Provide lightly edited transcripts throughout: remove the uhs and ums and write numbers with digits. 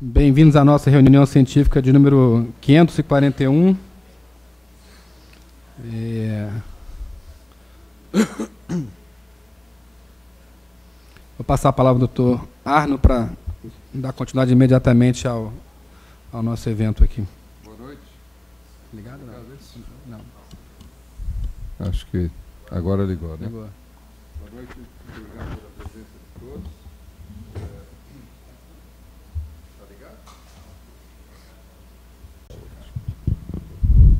Bem-vindos à nossa reunião científica de número 541. Vou passar a palavra ao Dr. Arno para dar continuidade imediatamente ao nosso evento aqui. Boa noite. Ligado? Não. Acho que agora ligou, né? Ligou. Boa noite, obrigado pela presença de todos. Está ligado?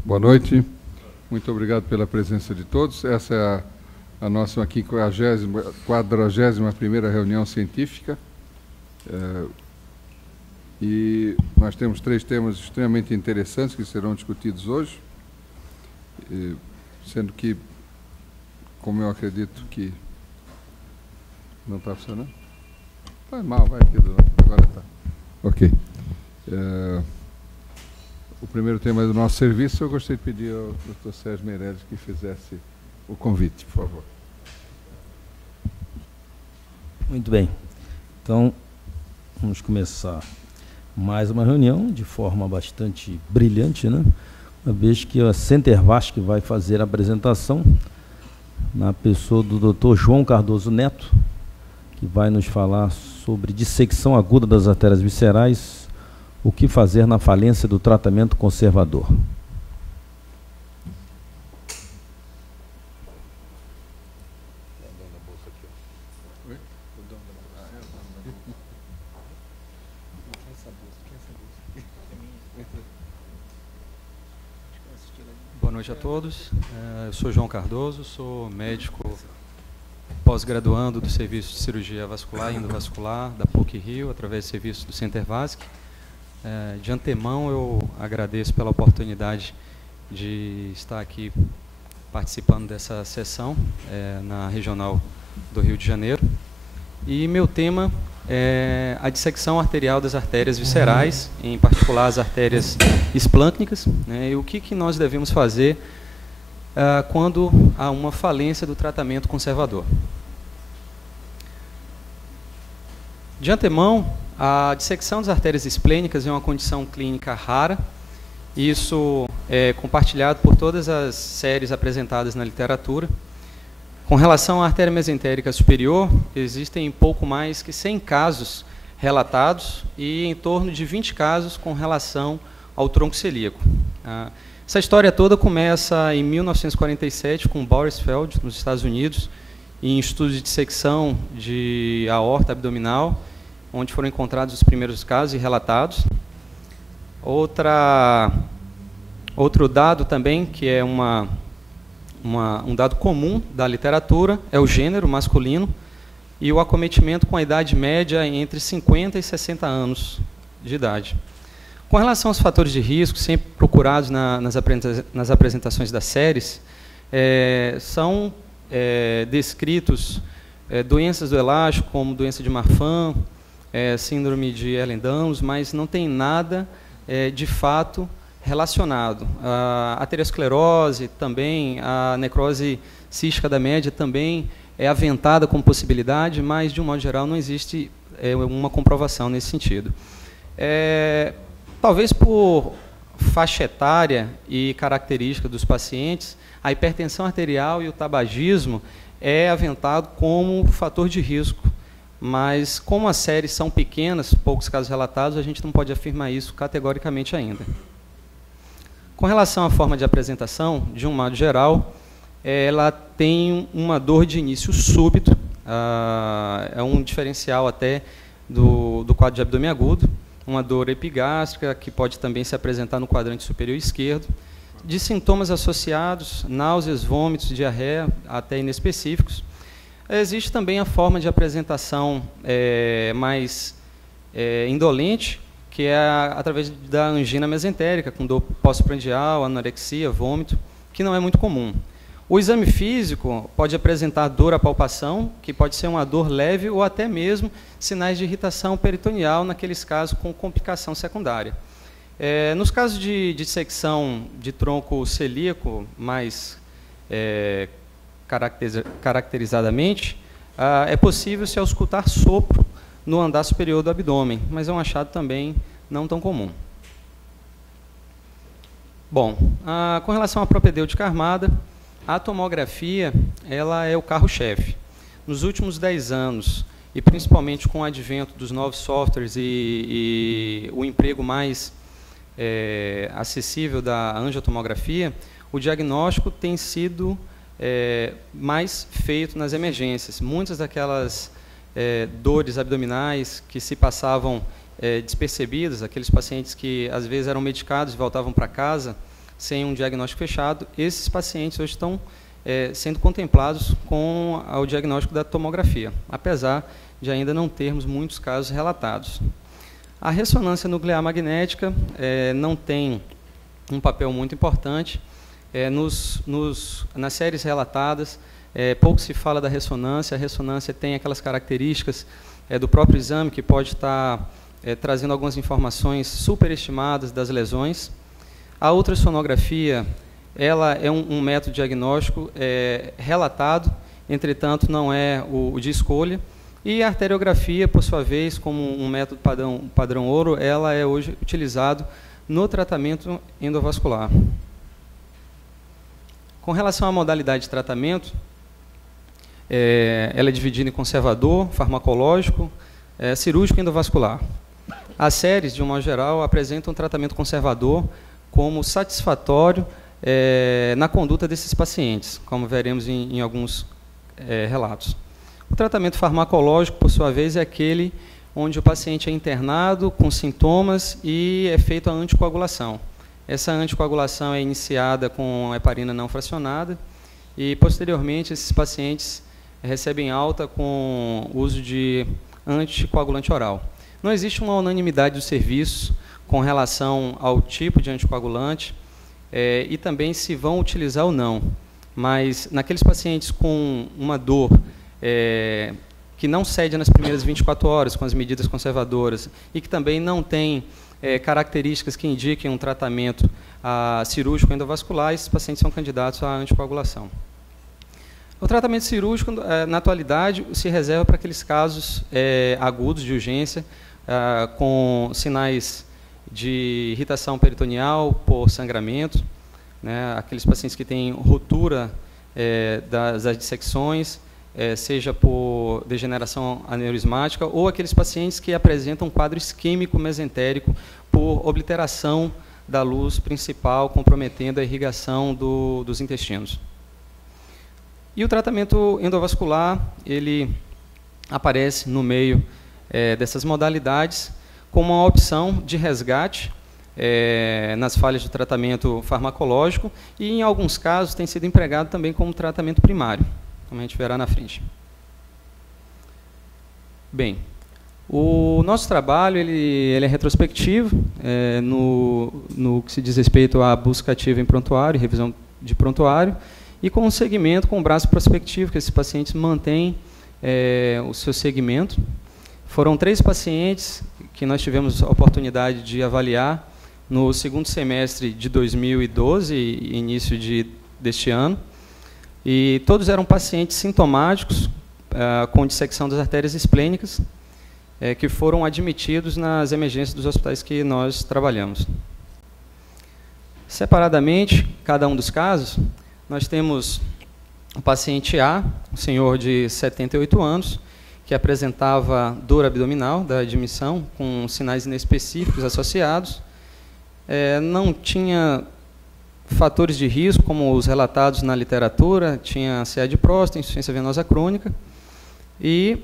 Boa noite, muito obrigado pela presença de todos. Essa é a nossa aqui 41ª reunião científica. E nós temos 3 temas extremamente interessantes que serão discutidos hoje, sendo que, como eu acredito que não está funcionando, vai mal, vai aqui, agora está. Ok. O primeiro tema é do nosso serviço. Eu gostaria de pedir ao Dr. Sérgio Meirelles que fizesse o convite, por favor. Muito bem. Então, vamos começar mais uma reunião de forma bastante brilhante, né? Uma vez que a Centervasc vai fazer a apresentação na pessoa do Dr. João Cardoso Neto, que vai nos falar sobre dissecção aguda das artérias viscerais, o que fazer na falência do tratamento conservador. Boa noite a todos. Eu sou João Cardoso, sou médico pós-graduando do Serviço de Cirurgia Vascular e Endovascular da PUC-Rio, através do serviço do Centervasc. De antemão, eu agradeço pela oportunidade de estar aqui participando dessa sessão na Regional do Rio de Janeiro. E meu tema é a dissecção arterial das artérias viscerais, em particular as artérias esplâncnicas, né, e o que nós devemos fazer quando há uma falência do tratamento conservador. De antemão, a dissecção das artérias esplênicas é uma condição clínica rara. Isso é compartilhado por todas as séries apresentadas na literatura. Com relação à artéria mesentérica superior, existem pouco mais que 100 casos relatados e em torno de 20 casos com relação ao tronco celíaco. Essa história toda começa em 1947 com Borisfeld, nos Estados Unidos, em estudos de dissecção de aorta abdominal, onde foram encontrados os primeiros casos e relatados. Outro dado também, que é um dado comum da literatura, é o gênero masculino e o acometimento com a idade média entre 50 e 60 anos de idade. Com relação aos fatores de risco, sempre procurados nas apresentações das séries, são descritos doenças do elástico, como doença de Marfan, síndrome de Ehlers-Danlos, mas não tem nada de fato relacionado. A aterosclerose também, a necrose cística da média também é aventada como possibilidade, mas, de um modo geral, não existe uma comprovação nesse sentido. Talvez por faixa etária e característica dos pacientes, a hipertensão arterial e o tabagismo é aventado como fator de risco, mas como as séries são pequenas, poucos casos relatados, a gente não pode afirmar isso categoricamente ainda. Com relação à forma de apresentação, de um modo geral, ela tem uma dor de início súbito, é um diferencial até do quadro de abdômen agudo, uma dor epigástrica, que pode também se apresentar no quadrante superior esquerdo, de sintomas associados, náuseas, vômitos, diarreia, até inespecíficos. Existe também a forma de apresentação mais indolente, que é através da angina mesentérica, com dor pós-prandial, anorexia, vômito, que não é muito comum. O exame físico pode apresentar dor à palpação, que pode ser uma dor leve ou até mesmo sinais de irritação peritoneal, naqueles casos com complicação secundária. Nos casos de dissecção de tronco celíaco mais caracterizadamente, é possível se auscultar sopro no andar superior do abdômen, mas é um achado também não tão comum. Bom, com relação à propedêutica armada, a tomografia ela é o carro-chefe. Nos últimos 10 anos, e principalmente com o advento dos novos softwares e o emprego mais acessível da angiotomografia, o diagnóstico tem sido mais feito nas emergências. Muitas daquelas dores abdominais que se passavam despercebidas, aqueles pacientes que às vezes eram medicados e voltavam para casa sem um diagnóstico fechado, esses pacientes hoje estão sendo contemplados com o diagnóstico da tomografia, apesar de ainda não termos muitos casos relatados. A ressonância nuclear magnética não tem um papel muito importante. Nas séries relatadas, pouco se fala da ressonância. A ressonância tem aquelas características do próprio exame, que pode estar trazendo algumas informações superestimadas das lesões. A ultrassonografia ela é um método diagnóstico relatado, entretanto, não é o de escolha. E a arteriografia, por sua vez, como um método padrão ouro, ela é hoje utilizado no tratamento endovascular. Com relação à modalidade de tratamento, ela é dividida em conservador, farmacológico, cirúrgico e endovascular. As séries, de um modo geral, apresentam um tratamento conservador como satisfatório na conduta desses pacientes, como veremos em alguns relatos. O tratamento farmacológico, por sua vez, é aquele onde o paciente é internado com sintomas e é feita a anticoagulação. Essa anticoagulação é iniciada com heparina não fracionada e, posteriormente, esses pacientes recebem alta com uso de anticoagulante oral. Não existe uma unanimidade dos serviços com relação ao tipo de anticoagulante e também se vão utilizar ou não. Mas, naqueles pacientes com uma dor que não cede nas primeiras 24 horas com as medidas conservadoras e que também não tem características que indiquem um tratamento cirúrgico endovascular, esses pacientes são candidatos à anticoagulação. O tratamento cirúrgico, na atualidade, se reserva para aqueles casos agudos de urgência, com sinais de irritação peritoneal por sangramento, né, aqueles pacientes que têm ruptura das dissecções, seja por degeneração aneurismática, ou aqueles pacientes que apresentam um quadro isquêmico mesentérico por obliteração da luz principal, comprometendo a irrigação dos intestinos. E o tratamento endovascular, ele aparece no meio dessas modalidades como uma opção de resgate nas falhas de tratamento farmacológico e, em alguns casos, tem sido empregado também como tratamento primário, como a gente verá na frente. Bem, o nosso trabalho ele é retrospectivo no que se diz respeito à busca ativa em prontuário, revisão de prontuário, e com um segmento, com um braço prospectivo, que esses pacientes mantêm o seu segmento. Foram 3 pacientes que nós tivemos a oportunidade de avaliar no segundo semestre de 2012 e início deste ano. E todos eram pacientes sintomáticos, com dissecção das artérias esplênicas, que foram admitidos nas emergências dos hospitais que nós trabalhamos. Separadamente, cada um dos casos, nós temos o paciente A, um senhor de 78 anos, que apresentava dor abdominal da admissão, com sinais inespecíficos associados, não tinha fatores de risco, como os relatados na literatura, tinha CA de próstata, insuficiência venosa crônica, e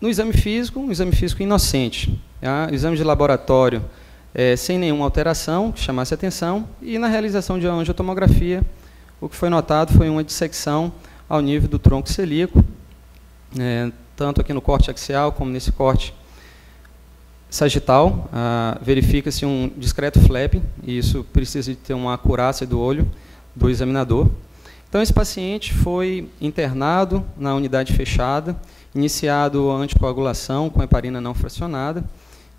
no exame físico, um exame físico inocente, tá? Exame de laboratório sem nenhuma alteração, que chamasse atenção, e na realização de angiotomografia, o que foi notado foi uma dissecção ao nível do tronco celíaco, tanto aqui no corte axial como nesse corte sagital. Verifica-se um discreto flapping, e isso precisa de ter uma acurácia do olho do examinador. Então, esse paciente foi internado na unidade fechada, iniciado a anticoagulação com heparina não fracionada.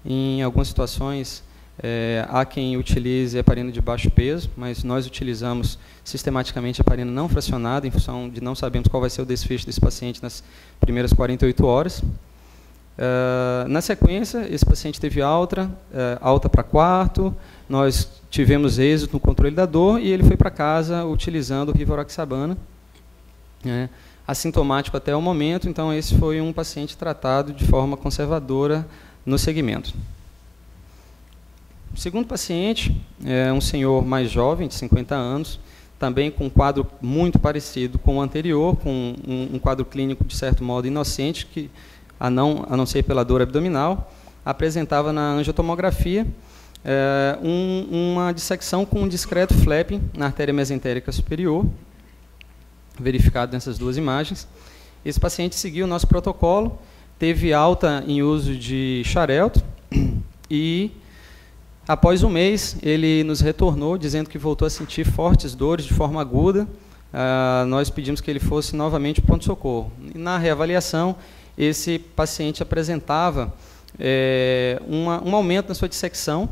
Em algumas situações, há quem utilize heparina de baixo peso, mas nós utilizamos sistematicamente heparina não fracionada, em função de não sabermos qual vai ser o desfecho desse paciente nas primeiras 48 horas. Na sequência, esse paciente teve alta para quarto, nós tivemos êxito no controle da dor e ele foi para casa utilizando o rivaroxabana, assintomático até o momento. Então, esse foi um paciente tratado de forma conservadora no segmento. O segundo paciente é um senhor mais jovem, de 50 anos, também com um quadro muito parecido com o anterior, com um quadro clínico, de certo modo, inocente, que, a não ser pela dor abdominal, apresentava na angiotomografia uma dissecção com um discreto flapping na artéria mesentérica superior, verificado nessas duas imagens. Esse paciente seguiu o nosso protocolo, teve alta em uso de Xarelto e, após um mês, ele nos retornou dizendo que voltou a sentir fortes dores de forma aguda. Nós pedimos que ele fosse novamente para o pronto-socorro. Na reavaliação, esse paciente apresentava um aumento na sua dissecção,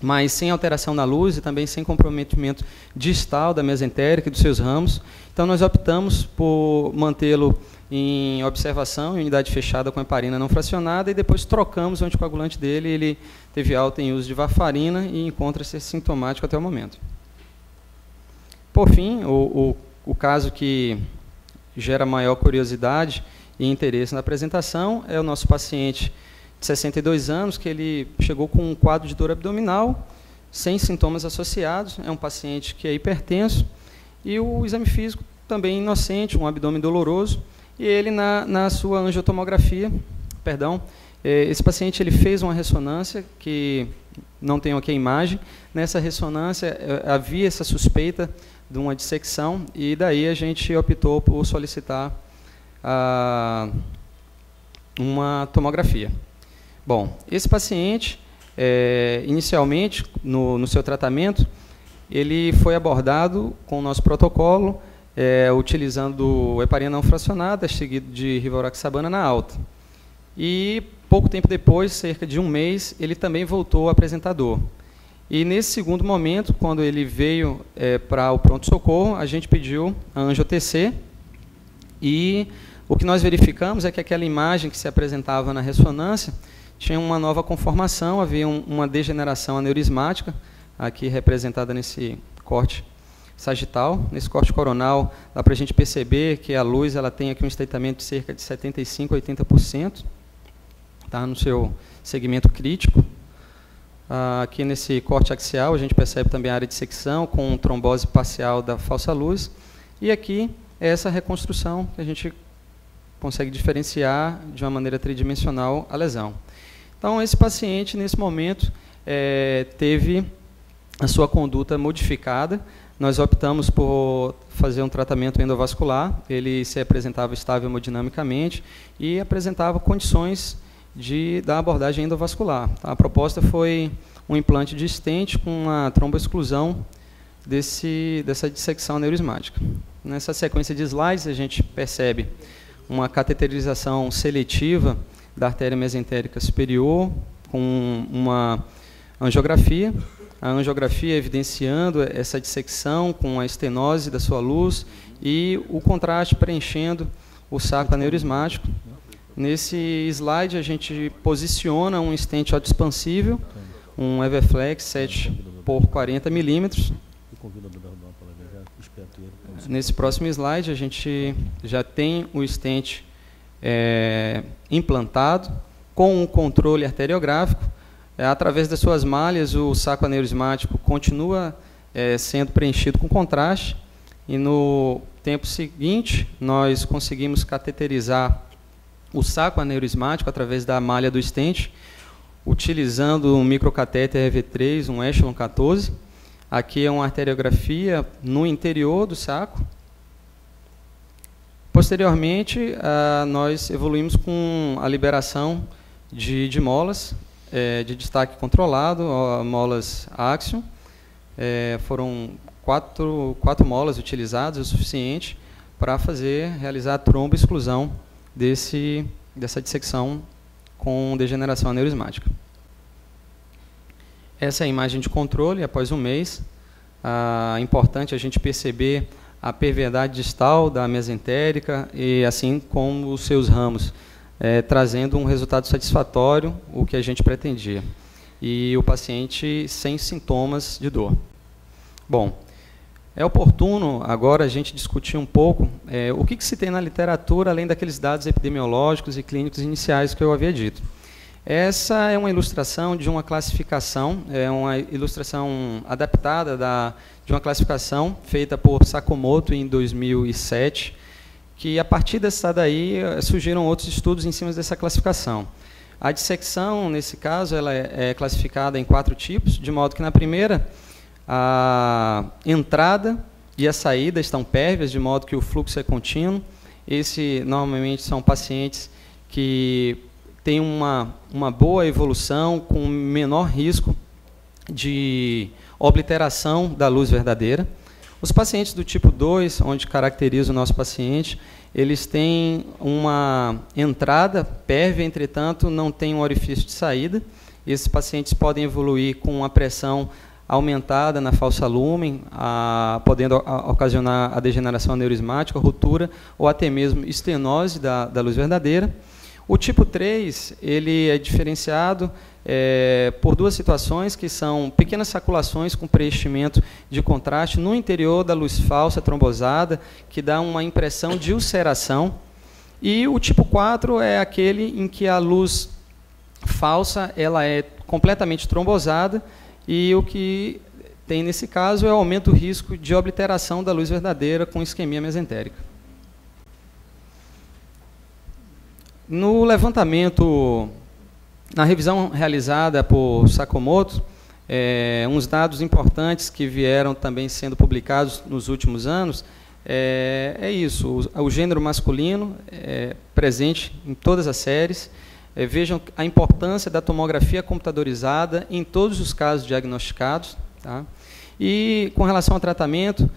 mas sem alteração na luz e também sem comprometimento distal da mesentérica e dos seus ramos. Então, nós optamos por mantê-lo em observação, em unidade fechada com heparina não fracionada, e depois trocamos o anticoagulante dele. Ele teve alta em uso de varfarina e encontra-se sintomático até o momento. Por fim, o caso que gera maior curiosidade e interesse na apresentação é o nosso paciente de 62 anos, que ele chegou com um quadro de dor abdominal, sem sintomas associados. É um paciente que é hipertenso, e o exame físico também inocente, um abdômen doloroso, e ele, na sua angiotomografia, esse paciente ele fez uma ressonância, que não tenho aqui a imagem. Nessa ressonância havia essa suspeita de uma dissecção, e daí a gente optou por solicitar uma tomografia. Bom, esse paciente, inicialmente, no seu tratamento, ele foi abordado com o nosso protocolo, utilizando heparina não fracionada, seguido de rivaroxabana na alta. E, pouco tempo depois, cerca de um mês, ele também voltou a apresentar dor. E, nesse segundo momento, quando ele veio para o pronto-socorro, a gente pediu a angio-TC, e o que nós verificamos é que aquela imagem que se apresentava na ressonância tinha uma nova conformação, havia uma degeneração aneurismática, aqui representada nesse corte sagital. Nesse corte coronal, dá para a gente perceber que a luz ela tem aqui um estreitamento de cerca de 75% a 80%, tá, no seu segmento crítico. Aqui nesse corte axial, a gente percebe também a área de secção, com trombose parcial da falsa luz. E aqui é essa reconstrução que a gente consegue diferenciar de uma maneira tridimensional a lesão. Então, esse paciente, nesse momento, teve a sua conduta modificada. Nós optamos por fazer um tratamento endovascular. Ele se apresentava estável hemodinamicamente e apresentava condições da abordagem endovascular. A proposta foi um implante de stent com uma tromboexclusão dessa dissecção aneurismática. Nessa sequência de slides, a gente percebe uma cateterização seletiva da artéria mesentérica superior, com uma angiografia. A angiografia evidenciando essa dissecção com a estenose da sua luz e o contraste preenchendo o saco aneurismático. Nesse slide, a gente posiciona um stent autoexpansível, um Everflex 7 por 40 milímetros. Nesse próximo slide, a gente já tem o stent implantado, com um controle arteriográfico. Através das suas malhas, o saco aneurismático continua sendo preenchido com contraste, e no tempo seguinte, nós conseguimos cateterizar o saco aneurismático através da malha do stent, utilizando um microcatéter EV3, um Echelon 14. Aqui é uma arteriografia no interior do saco. Posteriormente, nós evoluímos com a liberação de molas, de destaque controlado, molas Axion. Foram quatro molas utilizadas, o suficiente para realizar a tromboexclusão dessa dissecção com degeneração aneurismática. Essa é a imagem de controle após um mês. É importante a gente perceber a perviedade distal da mesentérica e assim como os seus ramos trazendo um resultado satisfatório, o que a gente pretendia. E o paciente sem sintomas de dor. Bom, é oportuno agora a gente discutir um pouco o que se tem na literatura, além daqueles dados epidemiológicos e clínicos iniciais que eu havia dito. Essa é uma ilustração de uma classificação, é uma ilustração adaptada de uma classificação feita por Sakamoto em 2007, que a partir dessa daí surgiram outros estudos em cima dessa classificação. A dissecção, nesse caso, ela é classificada em 4 tipos, de modo que na primeira, a entrada e a saída estão pérvias, de modo que o fluxo é contínuo. Esse, normalmente, são pacientes que têm uma boa evolução, com menor risco de obliteração da luz verdadeira. Os pacientes do tipo 2, onde caracteriza o nosso paciente, eles têm uma entrada pérvia, entretanto, não tem um orifício de saída. Esses pacientes podem evoluir com a pressão aumentada na falsa lumen, podendo ocasionar a degeneração aneurismática, ruptura ou até mesmo estenose da luz verdadeira. O tipo 3, ele é diferenciado por 2 situações, que são pequenas saculações com preenchimento de contraste no interior da luz falsa trombosada, que dá uma impressão de ulceração. E o tipo 4 é aquele em que a luz falsa ela é completamente trombosada, e o que tem nesse caso é o aumento do risco de obliteração da luz verdadeira com isquemia mesentérica. No levantamento, na revisão realizada por Sakamoto, uns dados importantes que vieram também sendo publicados nos últimos anos, isso, o gênero masculino presente em todas as séries. Vejam a importância da tomografia computadorizada em todos os casos diagnosticados. Tá? E, com relação ao tratamento,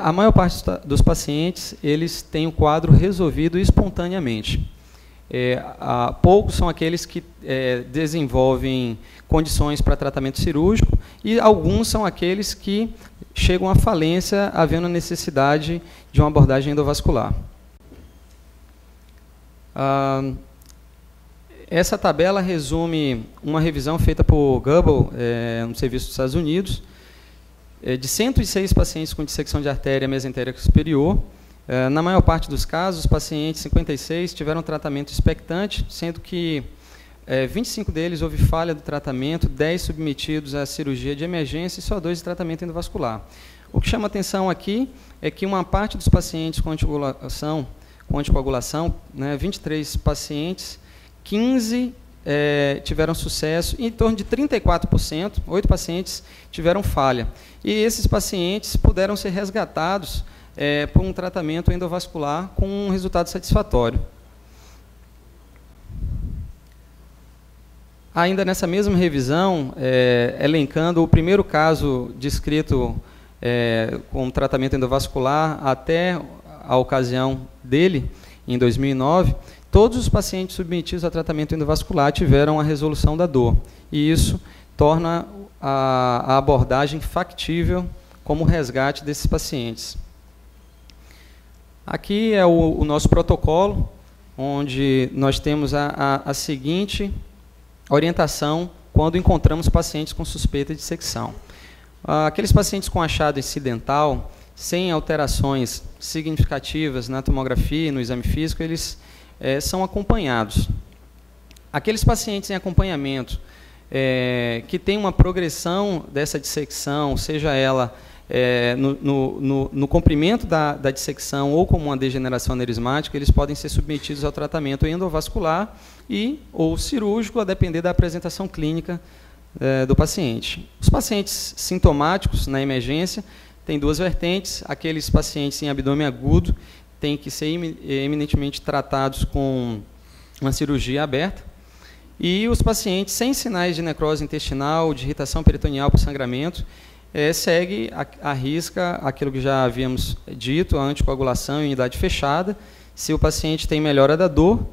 a maior parte dos pacientes eles têm o quadro resolvido espontaneamente. Poucos são aqueles que desenvolvem condições para tratamento cirúrgico, e alguns são aqueles que chegam à falência, havendo necessidade de uma abordagem endovascular. Essa tabela resume uma revisão feita por Goebel, no serviço dos Estados Unidos, de 106 pacientes com dissecção de artéria mesentérica superior. Na maior parte dos casos, os pacientes, 56, tiveram tratamento expectante, sendo que 25 deles houve falha do tratamento, 10 submetidos à cirurgia de emergência e só 2 de tratamento endovascular. O que chama atenção aqui é que uma parte dos pacientes com anticoagulação, 23 pacientes, 15 tiveram sucesso, e em torno de 34%, 8 pacientes tiveram falha. E esses pacientes puderam ser resgatados por um tratamento endovascular com um resultado satisfatório. Ainda nessa mesma revisão, elencando o primeiro caso descrito com tratamento endovascular até a ocasião dele, em 2009, todos os pacientes submetidos a tratamento endovascular tiveram a resolução da dor, e isso torna a abordagem factível como resgate desses pacientes. Aqui é o nosso protocolo, onde nós temos a seguinte orientação quando encontramos pacientes com suspeita de dissecção. Aqueles pacientes com achado incidental, sem alterações significativas na tomografia e no exame físico, eles são acompanhados. Aqueles pacientes em acompanhamento que têm uma progressão dessa dissecção, seja ela no comprimento da dissecção ou como uma degeneração aneurismática, eles podem ser submetidos ao tratamento endovascular ou cirúrgico, a depender da apresentação clínica do paciente. Os pacientes sintomáticos na emergência têm 2 vertentes. Aqueles pacientes em abdômen agudo têm que ser eminentemente tratados com uma cirurgia aberta. E os pacientes sem sinais de necrose intestinal, de irritação peritoneal por sangramento, segue à risca aquilo que já havíamos dito, a anticoagulação em unidade fechada. Se o paciente tem melhora da dor,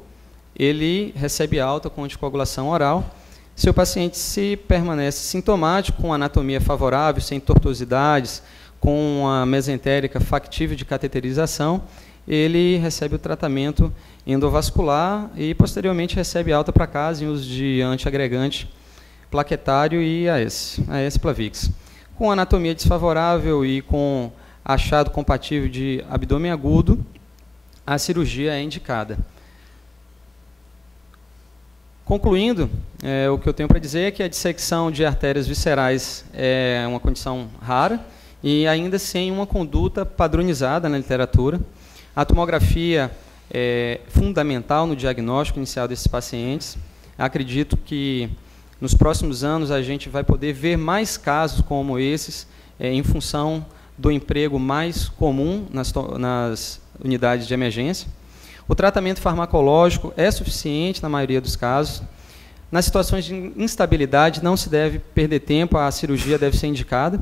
ele recebe alta com anticoagulação oral. Se o paciente permanece sintomático, com anatomia favorável, sem tortuosidades, com uma mesentérica factível de cateterização, ele recebe o tratamento endovascular e, posteriormente, recebe alta para casa em uso de antiagregante plaquetário e AS Plavix. Com anatomia desfavorável e com achado compatível de abdômen agudo, a cirurgia é indicada. Concluindo, o que eu tenho para dizer é que a dissecção de artérias viscerais é uma condição rara e ainda sem uma conduta padronizada na literatura. A tomografia é fundamental no diagnóstico inicial desses pacientes. Acredito que nos próximos anos a gente vai poder ver mais casos como esses, em função do emprego mais comum nas unidades de emergência. O tratamento farmacológico é suficiente na maioria dos casos. Nas situações de instabilidade, não se deve perder tempo, a cirurgia deve ser indicada.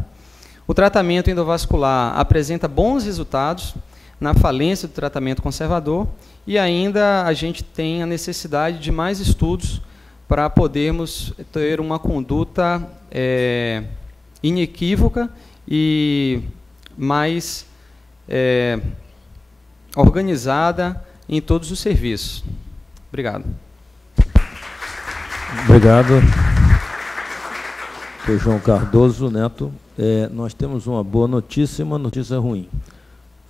O tratamento endovascular apresenta bons resultados na falência do tratamento conservador e ainda a gente tem a necessidade de mais estudos para podermos ter uma conduta inequívoca e mais organizada em todos os serviços. Obrigado. Obrigado. Sr. João Cardoso Neto. Nós temos uma boa notícia e uma notícia ruim.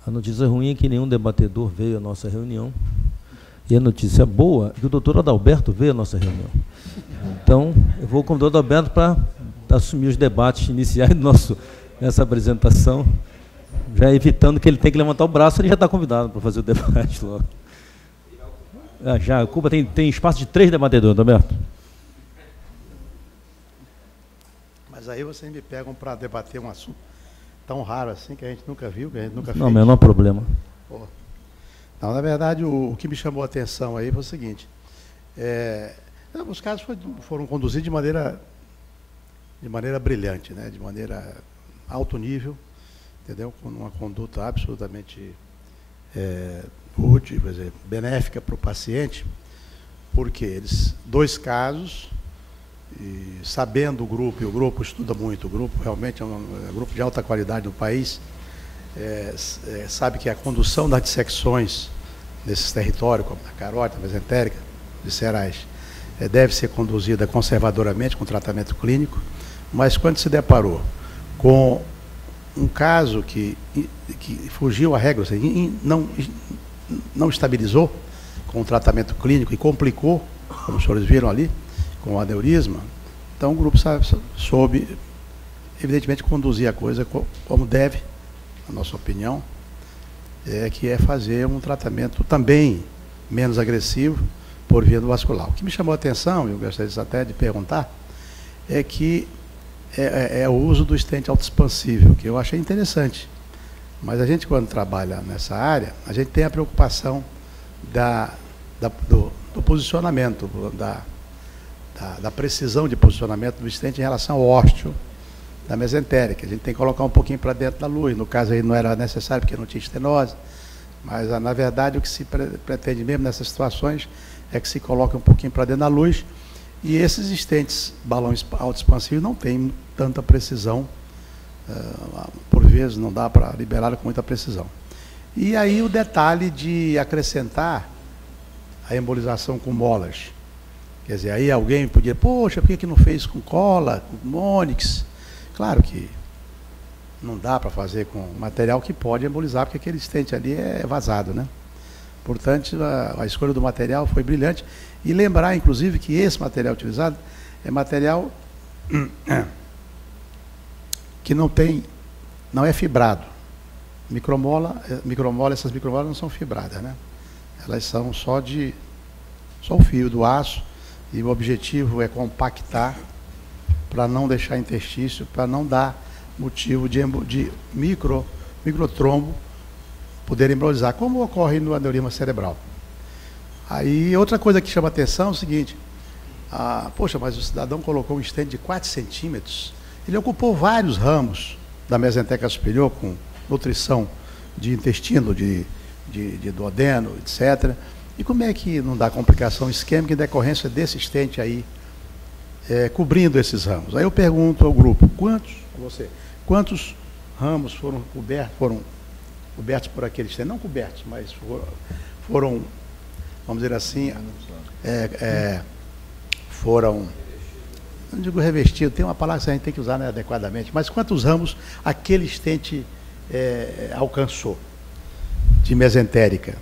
A notícia ruim é que nenhum debatedor veio à nossa reunião. E a notícia boa é que o doutor Adalberto veio à nossa reunião. Então, eu vou convidar o Adalberto para assumir os debates iniciais nessa apresentação, já evitando que ele tenha que levantar o braço, ele já está convidado para fazer o debate logo. Já, a Cuba tem espaço de 3 debatedores, Adalberto. Mas aí vocês me pegam para debater um assunto tão raro assim, que a gente nunca viu, que a gente nunca fez. Não, menor problema. Pô. Não, na verdade, o que me chamou a atenção aí foi o seguinte, os casos foram conduzidos de maneira brilhante, né? De maneira alto nível, entendeu? Com uma conduta absolutamente útil, quer dizer, benéfica para o paciente, porque eles, 2 casos, e sabendo o grupo, e o grupo estuda muito, o grupo realmente é um grupo de alta qualidade no país, sabe que a condução das dissecções nesses territórios, como na carótida, mesentérica, viscerais, deve ser conduzida conservadoramente, com tratamento clínico, mas quando se deparou com um caso que fugiu à regra, assim, não estabilizou com o tratamento clínico e complicou, como os senhores viram ali, com o aneurisma, então o grupo soube, evidentemente, conduzir a coisa como deve, na nossa opinião, que é fazer um tratamento também menos agressivo por via do vascular. O que me chamou a atenção, e eu gostaria até de perguntar, é que é o uso do stent autoexpansível, que eu achei interessante. Mas a gente, quando trabalha nessa área, a gente tem a preocupação do posicionamento, da precisão de posicionamento do stent em relação ao ósteo da mesentérica. A gente tem que colocar um pouquinho para dentro da luz. No caso aí não era necessário porque não tinha estenose, mas na verdade o que se pretende mesmo nessas situações é que se coloque um pouquinho para dentro da luz, e esses stents balões autoexpansivos não têm tanta precisão, por vezes não dá para liberar com muita precisão. E aí o detalhe de acrescentar a embolização com molas. Quer dizer, aí alguém podia, poxa, por que não fez com cola, com ônix? Claro que não dá para fazer com material que pode embolizar, porque aquele stent ali é vazado, né? Portanto, a escolha do material foi brilhante. E lembrar, inclusive, que esse material utilizado é material que não é fibrado. Essas micromolas não são fibradas, né? Elas são só o fio do aço, e o objetivo é compactar para não deixar interstício, para não dar motivo de microtrombo poder embolizar, como ocorre no aneurisma cerebral. Aí, outra coisa que chama atenção é o seguinte, poxa, mas o cidadão colocou um stent de 4 centímetros, ele ocupou vários ramos da mesenteca superior, com nutrição de intestino, de duodeno, etc. E como é que não dá complicação isquêmica em decorrência desse stent aí, cobrindo esses ramos? Aí eu pergunto ao grupo, quantos ramos foram cobertos por aquele stent? Não cobertos, mas foram vamos dizer assim, foram, não digo revestidos, tem uma palavra que a gente tem que usar, né, adequadamente, mas quantos ramos aquele estente alcançou de mesentérica?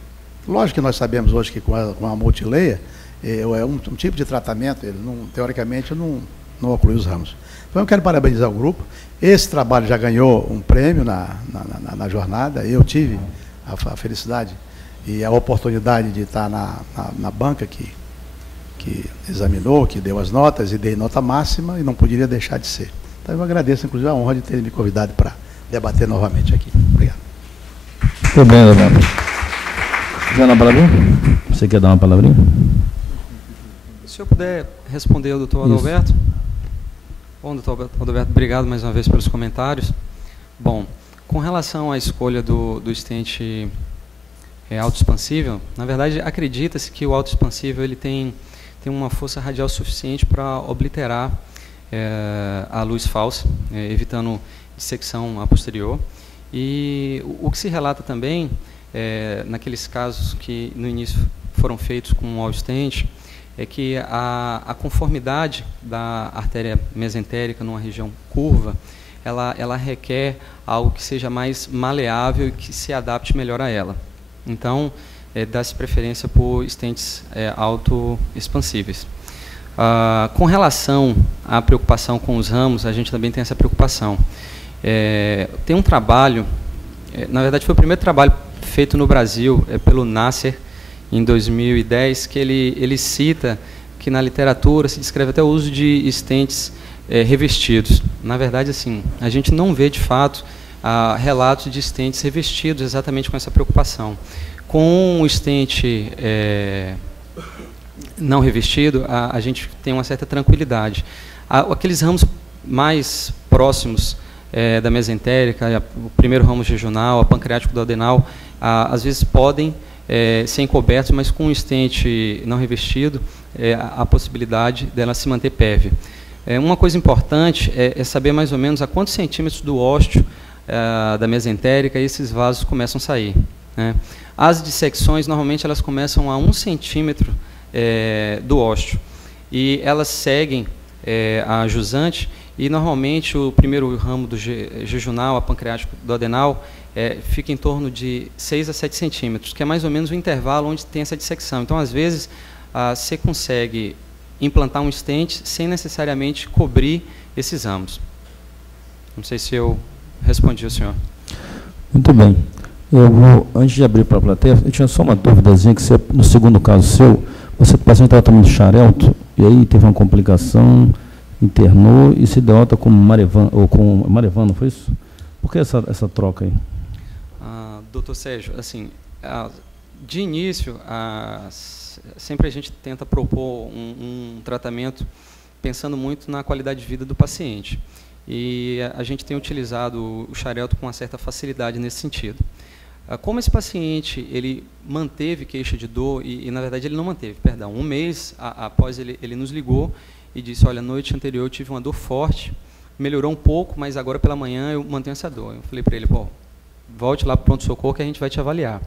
Lógico que nós sabemos hoje que com a multileia é um tipo de tratamento, ele não, teoricamente não oclui os ramos. Então eu quero parabenizar o grupo. Esse trabalho já ganhou um prêmio na jornada. Eu tive a felicidade e a oportunidade de estar na banca que examinou, que deu as notas, e dei nota máxima e não poderia deixar de ser. Então eu agradeço, inclusive, a honra de terem me convidado para debater novamente aqui. Obrigado. Muito bem, Adalberto. Quer dar uma palavrinha? Você quer dar uma palavrinha? Se eu puder responder ao doutor Adalberto. Bom, doutor Adalberto, obrigado mais uma vez pelos comentários. Bom, com relação à escolha do estente autoexpansível, na verdade, acredita-se que o autoexpansível ele tem uma força radial suficiente para obliterar a luz falsa, evitando dissecção a posterior. E o que se relata também, naqueles casos que no início foram feitos com o all-stent, é que a conformidade da artéria mesentérica numa região curva, ela requer algo que seja mais maleável e que se adapte melhor a ela. Então, dá-se preferência por stents autoexpansíveis. Com relação à preocupação com os ramos, a gente também tem essa preocupação. Tem um trabalho, na verdade foi o primeiro trabalho feito no Brasil pelo Nasser, em 2010, que ele cita que na literatura se descreve até o uso de stents revestidos. Na verdade, assim, a gente não vê de fato relatos de stents revestidos exatamente com essa preocupação. Com o stent não revestido, a gente tem uma certa tranquilidade. Aqueles ramos mais próximos da mesentérica, o primeiro ramo jejunal, a pancreático duodenal, às vezes podem ser encobertos, mas com um stent não revestido, a possibilidade dela se manter pévia. Uma coisa importante é saber mais ou menos a quantos centímetros do ósteo da mesentérica esses vasos começam a sair, né? As dissecções, normalmente, elas começam a 1 centímetro do ósteo, e elas seguem a jusante, e normalmente o primeiro ramo do jejunal, a pancreático duodenal, fica em torno de 6 a 7 centímetros, que é mais ou menos o intervalo onde tem essa dissecção. Então, às vezes, você consegue implantar um stent sem necessariamente cobrir esses ramos. Não sei se eu respondi ao senhor. Muito bem. Eu vou, antes de abrir para a plateia, eu tinha só uma duvidazinha, que você, no segundo caso seu, você passou em tratamento de Xarelto, e aí teve uma complicação, internou e se deu alta com Marevana, não foi isso? Por que essa troca aí? Doutor Sérgio, assim, de início, sempre a gente tenta propor um tratamento pensando muito na qualidade de vida do paciente. E a gente tem utilizado o Xarelto com uma certa facilidade nesse sentido. Como esse paciente ele manteve queixa de dor, e na verdade ele não manteve, perdão, um mês após ele nos ligou e disse: olha, noite anterior eu tive uma dor forte, melhorou um pouco, mas agora pela manhã eu mantenho essa dor. Eu falei para ele: pô, volte lá para o pronto-socorro que a gente vai te avaliar.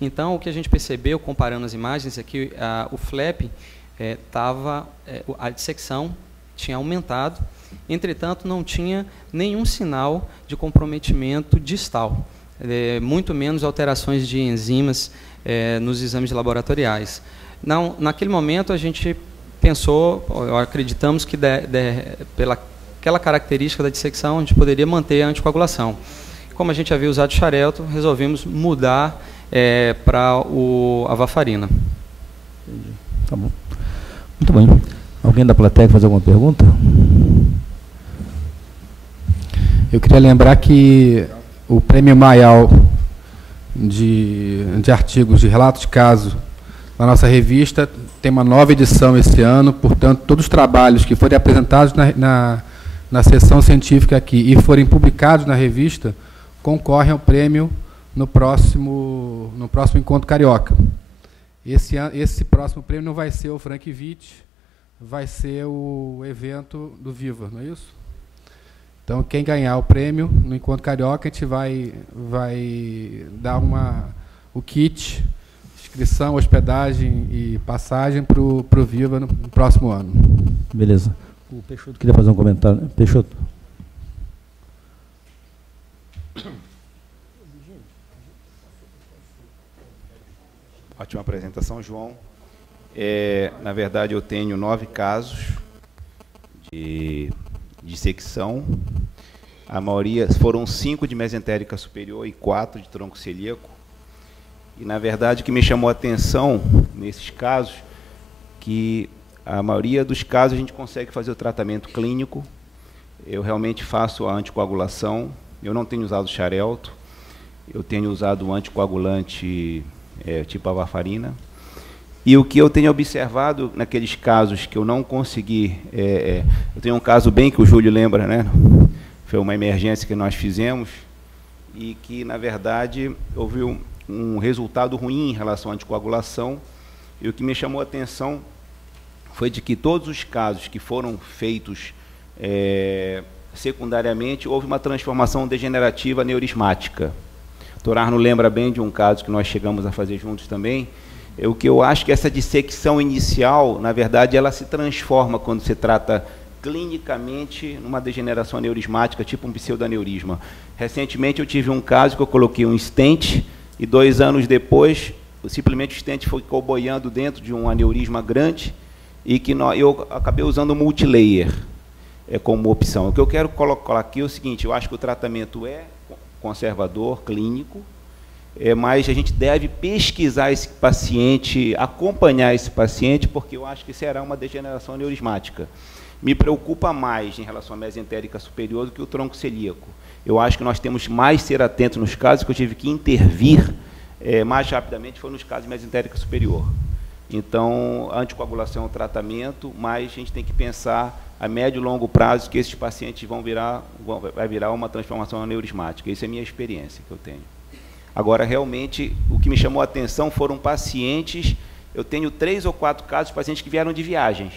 Então, o que a gente percebeu, comparando as imagens, é que o flap a dissecção tinha aumentado, entretanto, não tinha nenhum sinal de comprometimento distal, muito menos alterações de enzimas nos exames laboratoriais. Naquele momento, a gente pensou, acreditamos que pela aquela característica da dissecção, a gente poderia manter a anticoagulação. Como a gente havia usado Xarelto, resolvemos mudar para a varfarina. Entendi. Tá bom. Muito bem. Alguém da plateia quer fazer alguma pergunta? Eu queria lembrar que o Prêmio Maial de artigos de relatos de caso na nossa revista tem uma nova edição esse ano, portanto, todos os trabalhos que forem apresentados na sessão científica aqui e forem publicados na revista concorrem ao prêmio no próximo Encontro Carioca. Esse próximo prêmio não vai ser o Frank Witt, vai ser o evento do Viva, não é isso? Então, quem ganhar o prêmio no Encontro Carioca, a gente vai dar o kit inscrição, hospedagem e passagem para o Viva no próximo ano. Beleza. O Peixoto queria fazer um comentário, né? Peixoto. Ótima apresentação, João. Na verdade, eu tenho 9 casos de dissecção. A maioria foram 5 de mesentérica superior e 4 de tronco celíaco. E, na verdade, o que me chamou a atenção nesses casos, que a maioria dos casos a gente consegue fazer o tratamento clínico. Eu realmente faço a anticoagulação. Eu não tenho usado xarelto. Eu tenho usado o anticoagulante tipo a varfarina. E o que eu tenho observado naqueles casos que eu não consegui... eu tenho um caso bem que o Júlio lembra, né? Foi uma emergência que nós fizemos e que, na verdade, houve um resultado ruim em relação à anticoagulação. E o que me chamou a atenção foi de que todos os casos que foram feitos secundariamente, houve uma transformação degenerativa neurismática. O Dr. Arno lembra bem de um caso que nós chegamos a fazer juntos também. O que eu acho que essa dissecção inicial, na verdade, ela se transforma quando se trata clinicamente numa degeneração neurismática, tipo um pseudaneurisma. Recentemente eu tive um caso que eu coloquei um stent e 2 anos depois, simplesmente o stent ficou boiando dentro de um aneurisma grande e que eu acabei usando multilayer como opção. O que eu quero colocar aqui é o seguinte: eu acho que o tratamento é conservador, clínico, mas a gente deve pesquisar esse paciente, acompanhar esse paciente, porque eu acho que será uma degeneração aneurismática. Me preocupa mais em relação à mesentérica superior do que o tronco celíaco. Eu acho que nós temos mais ser atentos nos casos que eu tive que intervir mais rapidamente, foi nos casos de mesentérica superior. Então, a anticoagulação é um tratamento, mas a gente tem que pensar a médio e longo prazo que esses pacientes vai virar uma transformação aneurismática. Essa é a minha experiência que eu tenho. Agora, realmente, o que me chamou a atenção foram pacientes, eu tenho 3 ou 4 casos de pacientes que vieram de viagens.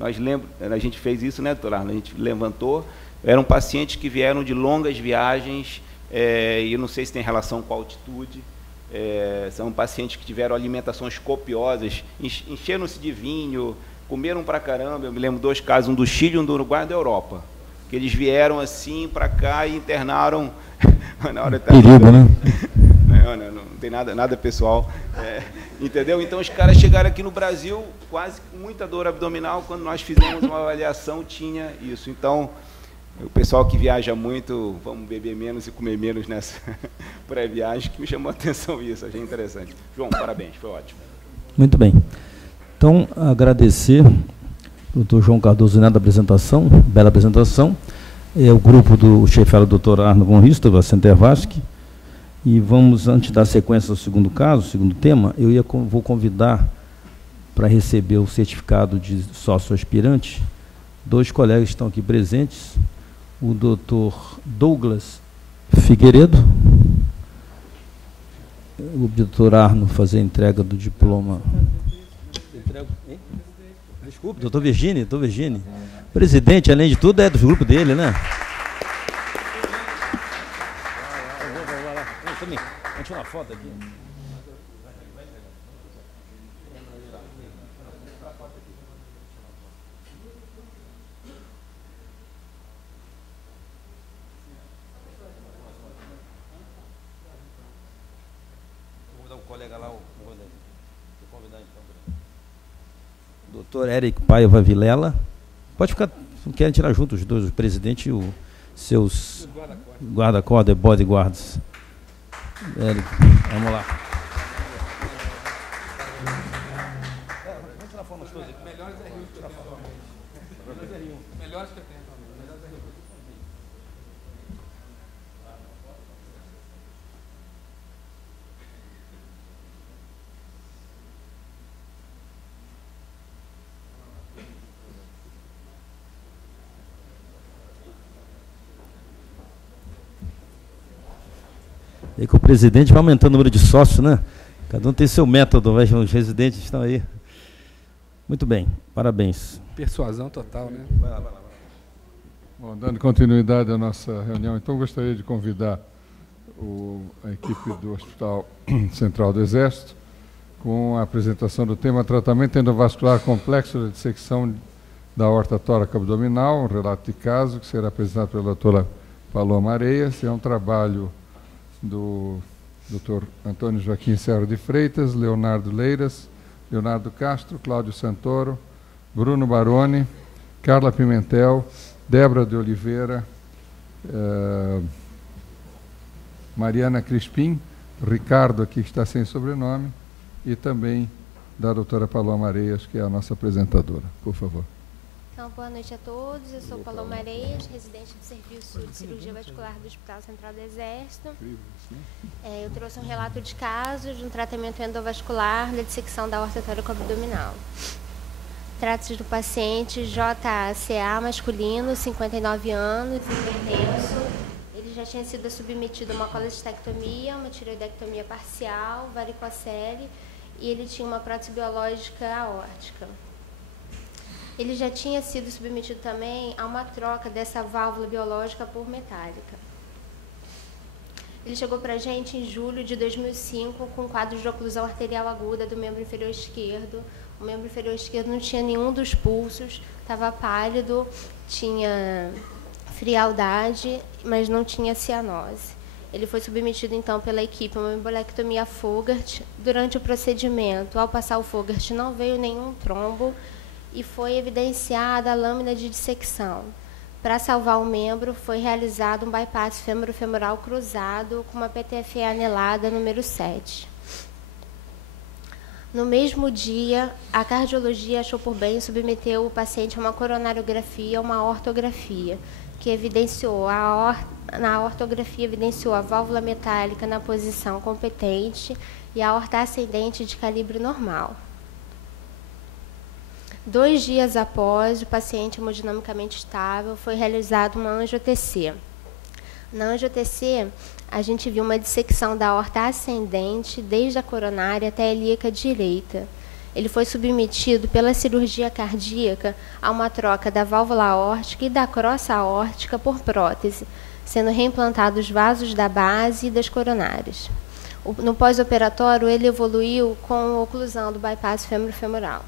A gente fez isso, né, doutor Arno? A gente levantou, eram pacientes que vieram de longas viagens, e eu não sei se tem relação com a altitude, são pacientes que tiveram alimentações copiosas, encheram-se de vinho, comeram pra caramba. Eu me lembro 2 casos, um do Chile e um do Uruguai, da Europa, que eles vieram assim para cá e internaram na hora perigo, né? Não tem nada pessoal, entendeu? Então os caras chegaram aqui no Brasil quase com muita dor abdominal. Quando nós fizemos uma avaliação tinha isso. Então o pessoal que viaja muito, vamos beber menos e comer menos nessa pré-viagem, que me chamou a atenção isso, achei interessante. João, parabéns, foi ótimo. Muito bem. Então, agradecer ao doutor João Cardoso da apresentação, bela apresentação. O grupo do chefe do Dr. Arno von Ristow, da Centervasc. E vamos, antes da sequência do segundo caso, segundo tema, vou convidar para receber o certificado de sócio aspirante 2 colegas que estão aqui presentes, o Dr. Douglas Figueiredo, o Dr. Arno fazer a entrega do diploma. Desculpe, doutor Virgínio. Presidente, além de tudo, é do grupo dele, né? Vamos tirar uma foto aqui. Vou convidar um colega lá, vou convidar então. Doutor Érico Paiva Vilela. Pode ficar, querem tirar junto os dois, o presidente e os seus guarda-corda, bodyguards. Érico, vamos lá. Vamos tirar foto todos aqui. Melhores é Rio, tirar foto. Melhores que eu tenho. E que o presidente vai aumentando o número de sócios, né? Cada um tem seu método, os residentes estão aí. Muito bem, parabéns. Persuasão total, né? Vai lá. Bom, dando continuidade à nossa reunião, então gostaria de convidar a equipe do Hospital Central do Exército com a apresentação do tema Tratamento endovascular complexo da dissecção da aorta tóraca abdominal, um relato de caso que será apresentado pela doutora Paloma Areias. É um trabalho do Dr. Antônio Joaquim Serra de Freitas, Leonardo Leiras, Leonardo Castro, Cláudio Santoro, Bruno Baroni, Carla Pimentel, Débora de Oliveira, Mariana Crispim, Ricardo, aqui que está sem sobrenome, e também da doutora Paloma Areias, que é a nossa apresentadora. Por favor. Então, boa noite a todos. Eu sou Paloma Areias, residente do Serviço de Cirurgia Vascular do Hospital Central do Exército. Eu trouxe um relato de caso de um tratamento endovascular da dissecção da aorta tóraco-abdominal. Trata-se do paciente JACA masculino, 59 anos, hipertenso. Ele já tinha sido submetido a uma colestectomia, uma tireoidectomia parcial, varicocele, e ele tinha uma prótese biológica aórtica. Ele já tinha sido submetido também a uma troca dessa válvula biológica por metálica. Ele chegou para a gente em julho de 2005 com quadros de oclusão arterial aguda do membro inferior esquerdo. O membro inferior esquerdo não tinha nenhum dos pulsos, estava pálido, tinha frialdade, mas não tinha cianose. Ele foi submetido, então, pela equipe a uma embolectomia Fogart. Durante o procedimento, ao passar o Fogart, não veio nenhum trombo e foi evidenciada a lâmina de dissecção. Para salvar o membro, foi realizado um bypass fêmuro-femoral cruzado com uma PTFE anelada número 7. No mesmo dia, a cardiologia achou por bem submeter o paciente a uma coronariografia, uma ortografia, que evidenciou na ortografia evidenciou a válvula metálica na posição competente e a aorta ascendente de calibre normal. 2 dias após, o paciente hemodinamicamente estável, foi realizado uma angio-TC. Na angio-TC, a gente viu uma dissecção da aorta ascendente, desde a coronária até a ilíaca direita. Ele foi submetido pela cirurgia cardíaca a uma troca da válvula aórtica e da crosta aórtica por prótese, sendo reimplantados os vasos da base e das coronárias. No pós-operatório, ele evoluiu com oclusão do bypass fêmuro-femoral.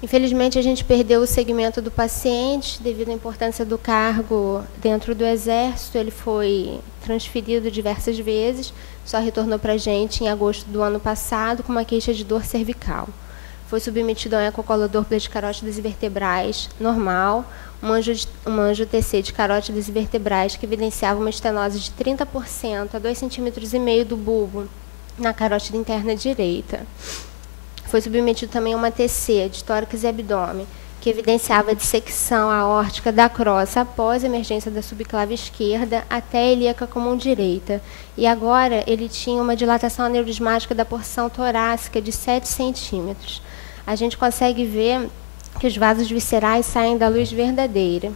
Infelizmente, a gente perdeu o segmento do paciente devido à importância do cargo dentro do Exército. Ele foi transferido diversas vezes, só retornou para a gente em agosto do ano passado com uma queixa de dor cervical. Foi submetido a um ecocolador de carótidas e vertebrais normal, uma angio-TC de carótidas e vertebrais que evidenciava uma estenose de 30% a 2,5 cm do bulbo na carótida interna direita. Foi submetido também a uma TC de tórax e abdômen, que evidenciava a dissecção aórtica da crosta após a emergência da subclave esquerda até a ilíaca comum direita. E agora ele tinha uma dilatação aneurismática da porção torácica de 7 centímetros. A gente consegue ver que os vasos viscerais saem da luz verdadeira.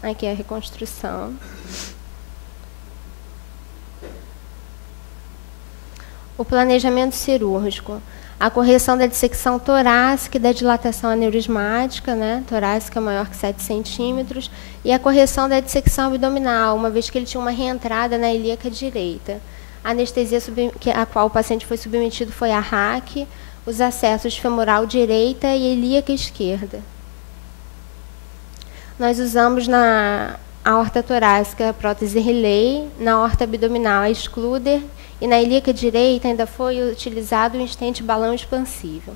Aqui é a reconstrução. O planejamento cirúrgico. A correção da dissecção torácica e da dilatação aneurismática, torácica maior que 7 centímetros, e a correção da dissecção abdominal, uma vez que ele tinha uma reentrada na ilíaca direita. A anestesia a qual o paciente foi submetido foi a RAC, os acessos femoral direita e ilíaca esquerda. Nós usamos na aorta torácica a prótese Riley, na aorta abdominal a excluder, e na ilíaca direita ainda foi utilizado um stent balão expansível.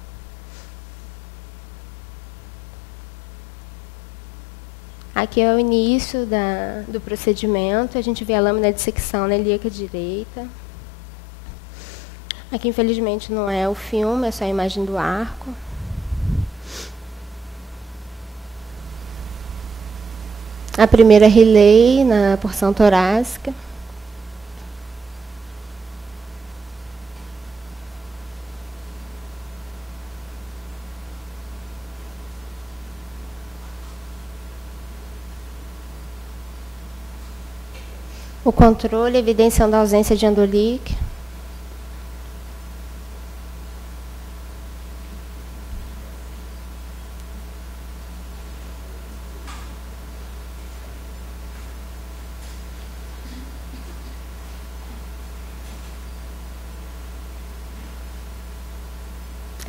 Aqui é o início do procedimento. A gente vê a lâmina de secção na ilíaca direita. Aqui, infelizmente, não é o filme, é só a imagem do arco. A primeira Riley na porção torácica. O controle, evidenciando a ausência de endolique.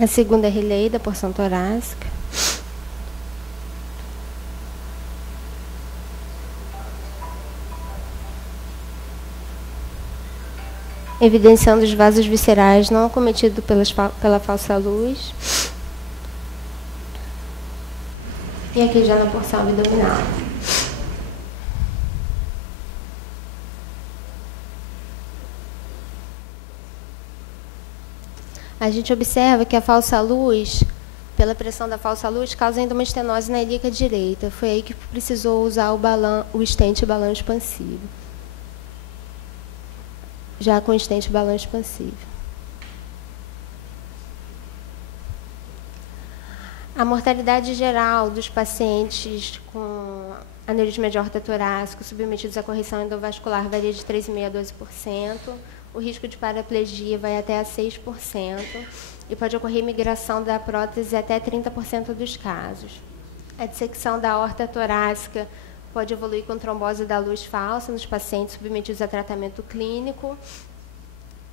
A segunda relay da porção torácica. Evidenciando os vasos viscerais não acometidos pela falsa luz. E aqui já na porção abdominal. A gente observa que a falsa luz, pela pressão da falsa luz, causa ainda uma estenose na ilíaca direita. Foi aí que precisou usar o estente balão expansivo. Já com estente balão expansivo. A mortalidade geral dos pacientes com aneurisma de aorta torácica submetidos à correção endovascular varia de 3,5% a 12%. O risco de paraplegia vai até a 6% e pode ocorrer migração da prótese até 30% dos casos. A dissecção da aorta torácica pode evoluir com trombose da luz falsa nos pacientes submetidos a tratamento clínico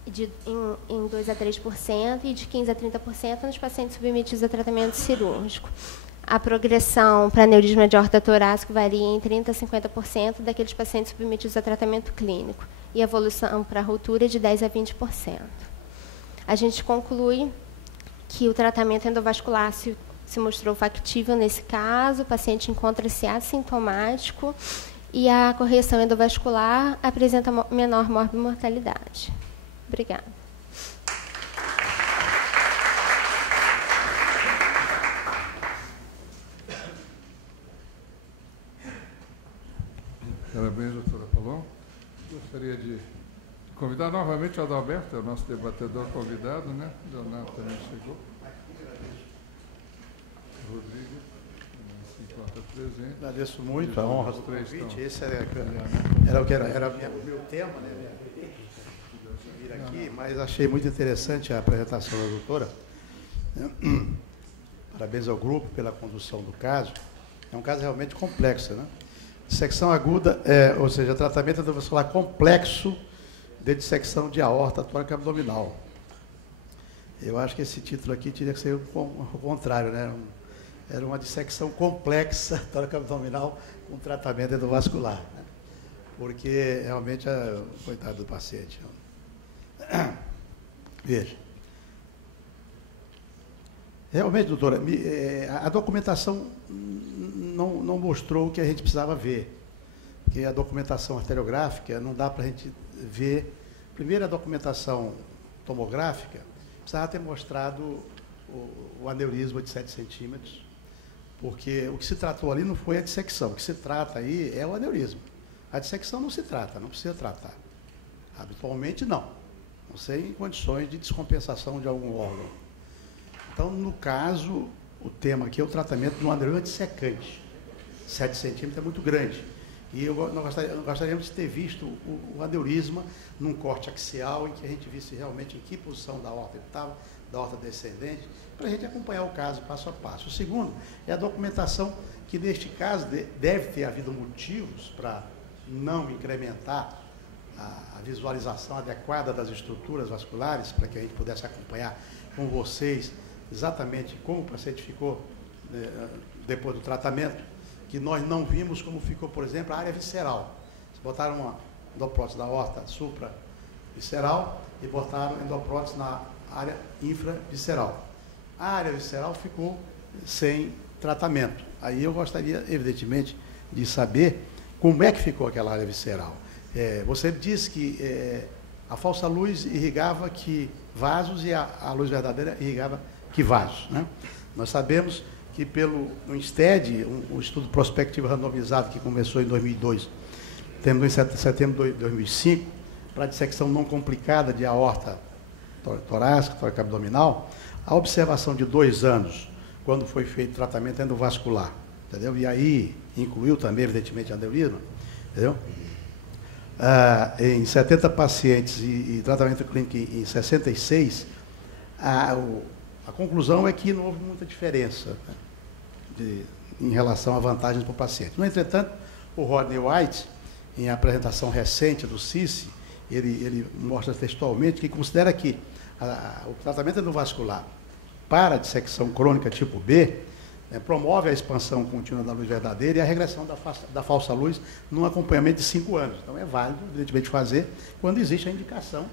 em 2 a 3% e de 15 a 30% nos pacientes submetidos a tratamento cirúrgico. A progressão para aneurisma de aorta torácica varia em 30% a 50% daqueles pacientes submetidos a tratamento clínico e a evolução para ruptura de 10% a 20%. A gente conclui que o tratamento endovascular se mostrou factível nesse caso, o paciente encontra-se assintomático e a correção endovascular apresenta menor morbimortalidade. Obrigada. Parabéns, doutora Palom. Gostaria de convidar novamente o Adalberto, é o nosso debatedor convidado, né? Leonardo também chegou. Rodrigo, se encontra presente. Agradeço muito a honra do convite. Esse era o meu tema, né? Vir aqui, mas achei muito interessante a apresentação da doutora. Parabéns ao grupo pela condução do caso. É um caso realmente complexo, né? Dissecção aguda, ou seja, tratamento endovascular complexo de dissecção de aorta tóraca abdominal. Eu acho que esse título aqui teria que ser o contrário, né? Era uma dissecção complexa tóraca abdominal com tratamento endovascular, né? Porque realmente, coitado do paciente. Veja. Realmente, doutora, a documentação não mostrou o que a gente precisava ver. Porque a documentação arteriográfica não dá para a gente ver. Primeiro, a documentação tomográfica precisava ter mostrado o aneurisma de 7 centímetros, porque o que se tratou ali não foi a dissecção. O que se trata aí é o aneurisma. A dissecção não se trata, não precisa tratar. Habitualmente, não. Não sei em condições de descompensação de algum órgão. Então, no caso, o tema aqui é o tratamento de um aneurisma dissecante. 7 centímetros é muito grande. E nós gostaríamos de ter visto o aneurisma num corte axial, em que a gente visse realmente em que posição da aorta ele estava, da aorta descendente, para a gente acompanhar o caso passo a passo. O segundo é a documentação que, neste caso, deve ter havido motivos para não incrementar a visualização adequada das estruturas vasculares, para que a gente pudesse acompanhar com vocês exatamente como o paciente ficou depois do tratamento, que nós não vimos como ficou, por exemplo, a área visceral. Eles botaram uma endoprótese da aorta supravisceral e botaram endoprótese na área infravisceral. A área visceral ficou sem tratamento. Aí eu gostaria, evidentemente, de saber como é que ficou aquela área visceral. Você disse que a falsa luz irrigava que vasos e a luz verdadeira irrigava que vasos, né? Nós sabemos que no INSTED, um estudo prospectivo randomizado que começou em 2002, terminou em setembro de 2005, para a dissecção não complicada de aorta torácica, tóraca abdominal, a observação de 2 anos, quando foi feito tratamento endovascular, entendeu? E aí incluiu também, evidentemente, aneurisma, entendeu? Em 70 pacientes e tratamento clínico em 66, a conclusão é que não houve muita diferença, né, em relação a vantagens para o paciente. No entretanto, o Rodney White, em apresentação recente do CICE, ele mostra textualmente que considera que o tratamento endovascular para a dissecção crônica tipo B, promove a expansão contínua da luz verdadeira e a regressão da falsa luz num acompanhamento de 5 anos. Então, é válido, evidentemente, fazer quando existe a indicação,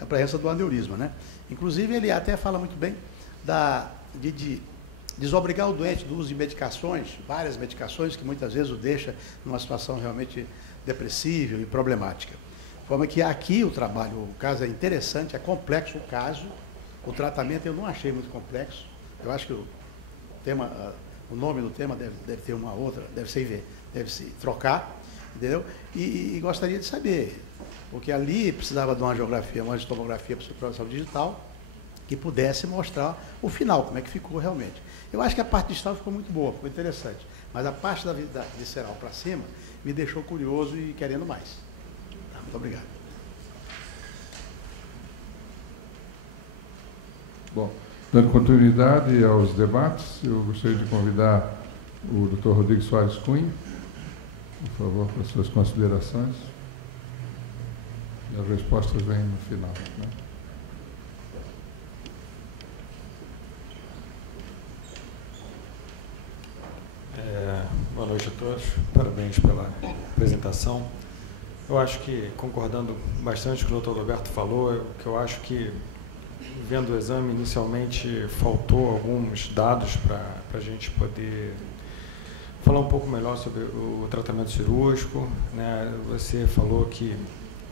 a presença do aneurisma, né? Inclusive, ele até fala muito bem de desobrigar o doente do uso de medicações, várias medicações, que muitas vezes o deixa numa situação realmente depressível e problemática. De forma que aqui o trabalho, o caso é interessante, é complexo o caso, o tratamento eu não achei muito complexo, eu acho que o nome do tema deve ter uma outra, deve se trocar, entendeu? E gostaria de saber, porque ali precisava de uma geografia, uma tomografia para exploração digital, que pudesse mostrar o final, como é que ficou realmente. Eu acho que a parte distal ficou muito boa, ficou interessante, mas a parte da visceral para cima me deixou curioso e querendo mais. Tá, muito obrigado. Bom, dando continuidade aos debates, eu gostaria de convidar o Dr. Rodrigo Soares Cunha, por favor, para as suas considerações. E as respostas vêm no final, né? Boa noite a todos, parabéns pela apresentação. Eu acho que, concordando bastante com o Dr. Roberto falou, que eu acho que, vendo o exame, inicialmente faltou alguns dados para a gente poder falar um pouco melhor sobre o tratamento cirúrgico, né? Você falou que...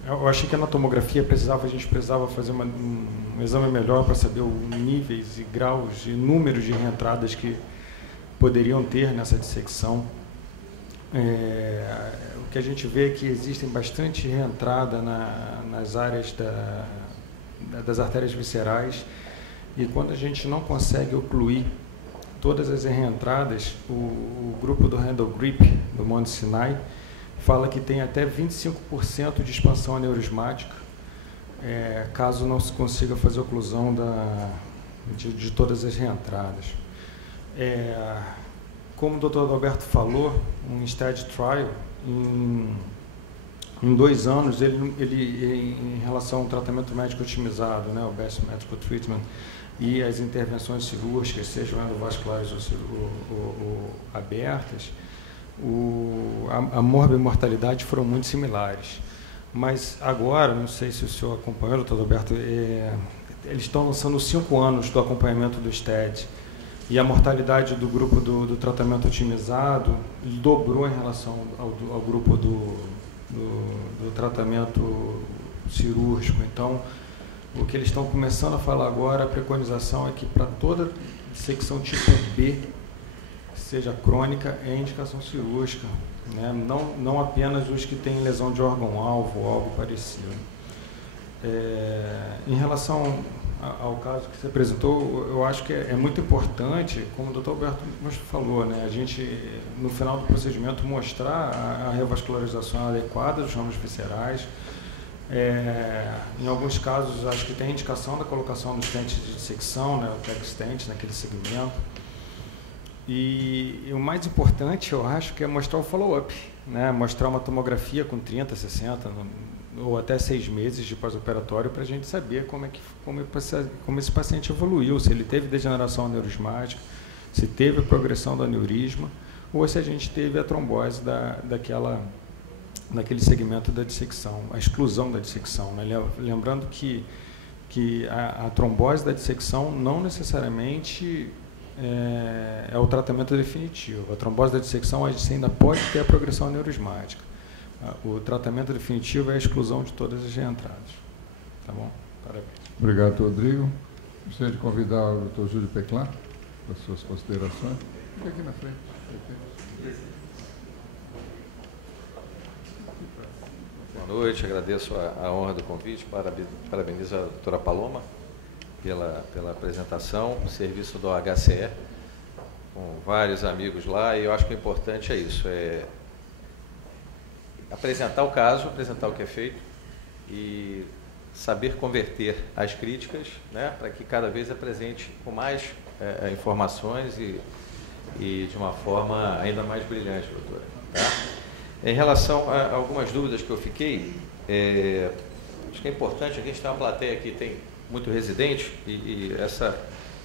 Eu achei que na tomografia a gente precisava fazer um exame melhor para saber os níveis e graus e números de reentradas que poderiam ter nessa dissecção. O que a gente vê é que existem bastante reentrada nas áreas das artérias viscerais, e quando a gente não consegue ocluir todas as reentradas, o grupo do Handle Grip, do Mount Sinai, fala que tem até 25% de expansão aneurismática, caso não se consiga fazer oclusão de todas as reentradas. Como o Dr. Roberto falou, um study trial, em 2 anos, ele em relação ao tratamento médico otimizado, né, o Best Medical Treatment, e as intervenções cirúrgicas, sejam endovasculares ou abertas, a morbimortalidade foram muito similares. Mas agora, não sei se o senhor acompanhou, Dr. Roberto, eles estão lançando 5 anos do acompanhamento do STED, e a mortalidade do grupo do tratamento otimizado dobrou em relação ao grupo do tratamento cirúrgico. Então, o que eles estão começando a falar agora, a preconização é que para toda dissecção tipo B, seja crônica, é indicação cirúrgica, né? Não apenas os que têm lesão de órgão-alvo ou algo parecido. Em relação ao caso que você apresentou, eu acho que é muito importante, como o Dr. Alberto falou, né, a gente, no final do procedimento, mostrar a revascularização adequada dos ramos viscerais. Em alguns casos, acho que tem indicação da colocação dos stents de dissecção, né, o TEG stent naquele segmento. E o mais importante, eu acho, que é mostrar o follow-up, né, mostrar uma tomografia com 30, 60, ou até 6 meses de pós-operatório, para a gente saber como esse paciente evoluiu, se ele teve degeneração aneurismática, se teve progressão do aneurisma, ou se a gente teve a trombose daquele segmento da dissecção, a exclusão da dissecção, né? Lembrando que a trombose da dissecção não necessariamente é o tratamento definitivo. A trombose da dissecção, a gente ainda pode ter a progressão aneurismática. O tratamento definitivo é a exclusão de todas as reentradas. Tá bom? Parabéns. Obrigado, Rodrigo. Gostaria de convidar o Dr. Júlio Peclar para as suas considerações. Fique aqui na frente. Boa noite, agradeço a honra do convite, parabenizo a doutora Paloma pela apresentação, o serviço do HCE, com vários amigos lá, e eu acho que o importante é isso, apresentar o caso, apresentar o que é feito e saber converter as críticas, né, para que cada vez apresente com mais informações e de uma forma ainda mais brilhante, doutora. Tá? Em relação a algumas dúvidas que eu fiquei, acho que é importante, aqui a gente tem uma plateia que tem muito residente e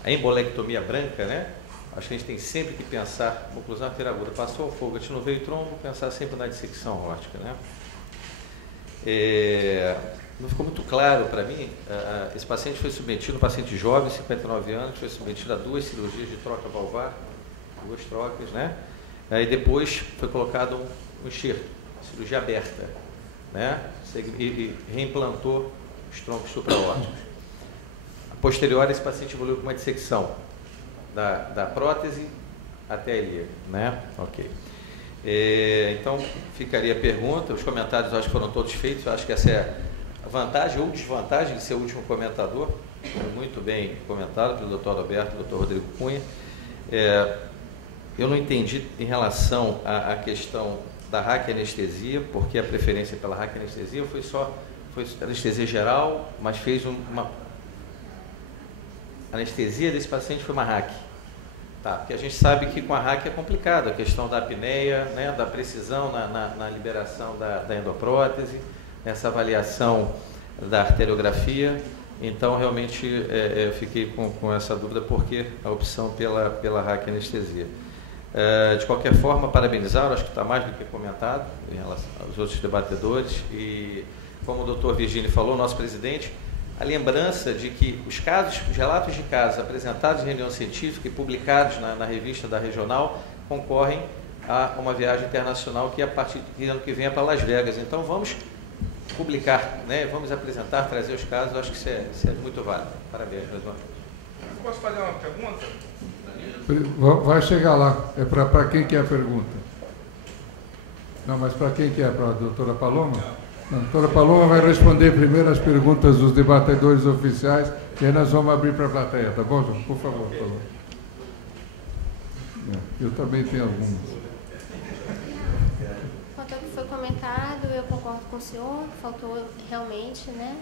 a embolectomia branca, né? Acho que a gente tem sempre que pensar, oclusão arterial aguda, passou o fogo, não veio trombo, pensar sempre na dissecção aórtica, né? Não ficou muito claro para mim, esse paciente foi submetido, um paciente jovem, 59 anos, foi submetido a 2 cirurgias de troca valvar, 2 trocas, né? Aí depois foi colocado um enxerto, cirurgia aberta, né? E reimplantou os troncos supraórticos. A posterior, esse paciente evoluiu com uma dissecção da prótese até a ilíaca, né? Ok. Então, ficaria a pergunta, os comentários acho que foram todos feitos, eu acho que essa é a vantagem ou desvantagem de ser o último comentador, foi muito bem comentado pelo Dr. Alberto e Dr. Rodrigo Cunha. Eu não entendi em relação à questão da raquianestesia, porque a preferência pela raquianestesia foi anestesia geral, mas fez uma anestesia desse paciente foi uma RAC. Tá, porque a gente sabe que com a RAC é complicado, a questão da apneia, né, da precisão na liberação da endoprótese, nessa avaliação da arteriografia. Então, realmente, eu fiquei com essa dúvida, porque a opção pela raquianestesia. De qualquer forma, parabenizar, acho que está mais do que comentado em relação aos outros debatedores. E, como o doutor Virgínio falou, nosso presidente, a lembrança de que os relatos de casos apresentados em reunião científica e publicados na revista da Regional concorrem a uma viagem internacional que, a partir do ano que vem, é para Las Vegas. Então, vamos publicar, né? Vamos apresentar, trazer os casos, acho que isso é muito válido. Parabéns, mais uma vez. Posso fazer uma pergunta? Vai chegar lá. É para quem que é a pergunta? Não, mas para quem que é? Para a doutora Paloma? Não, a doutora Paloma vai responder primeiro as perguntas dos debatedores oficiais e aí nós vamos abrir para a plateia, tá bom, João? Por favor, Paloma. Eu também tenho algumas. Quanto ao que foi comentado, eu concordo com o senhor, faltou realmente, né,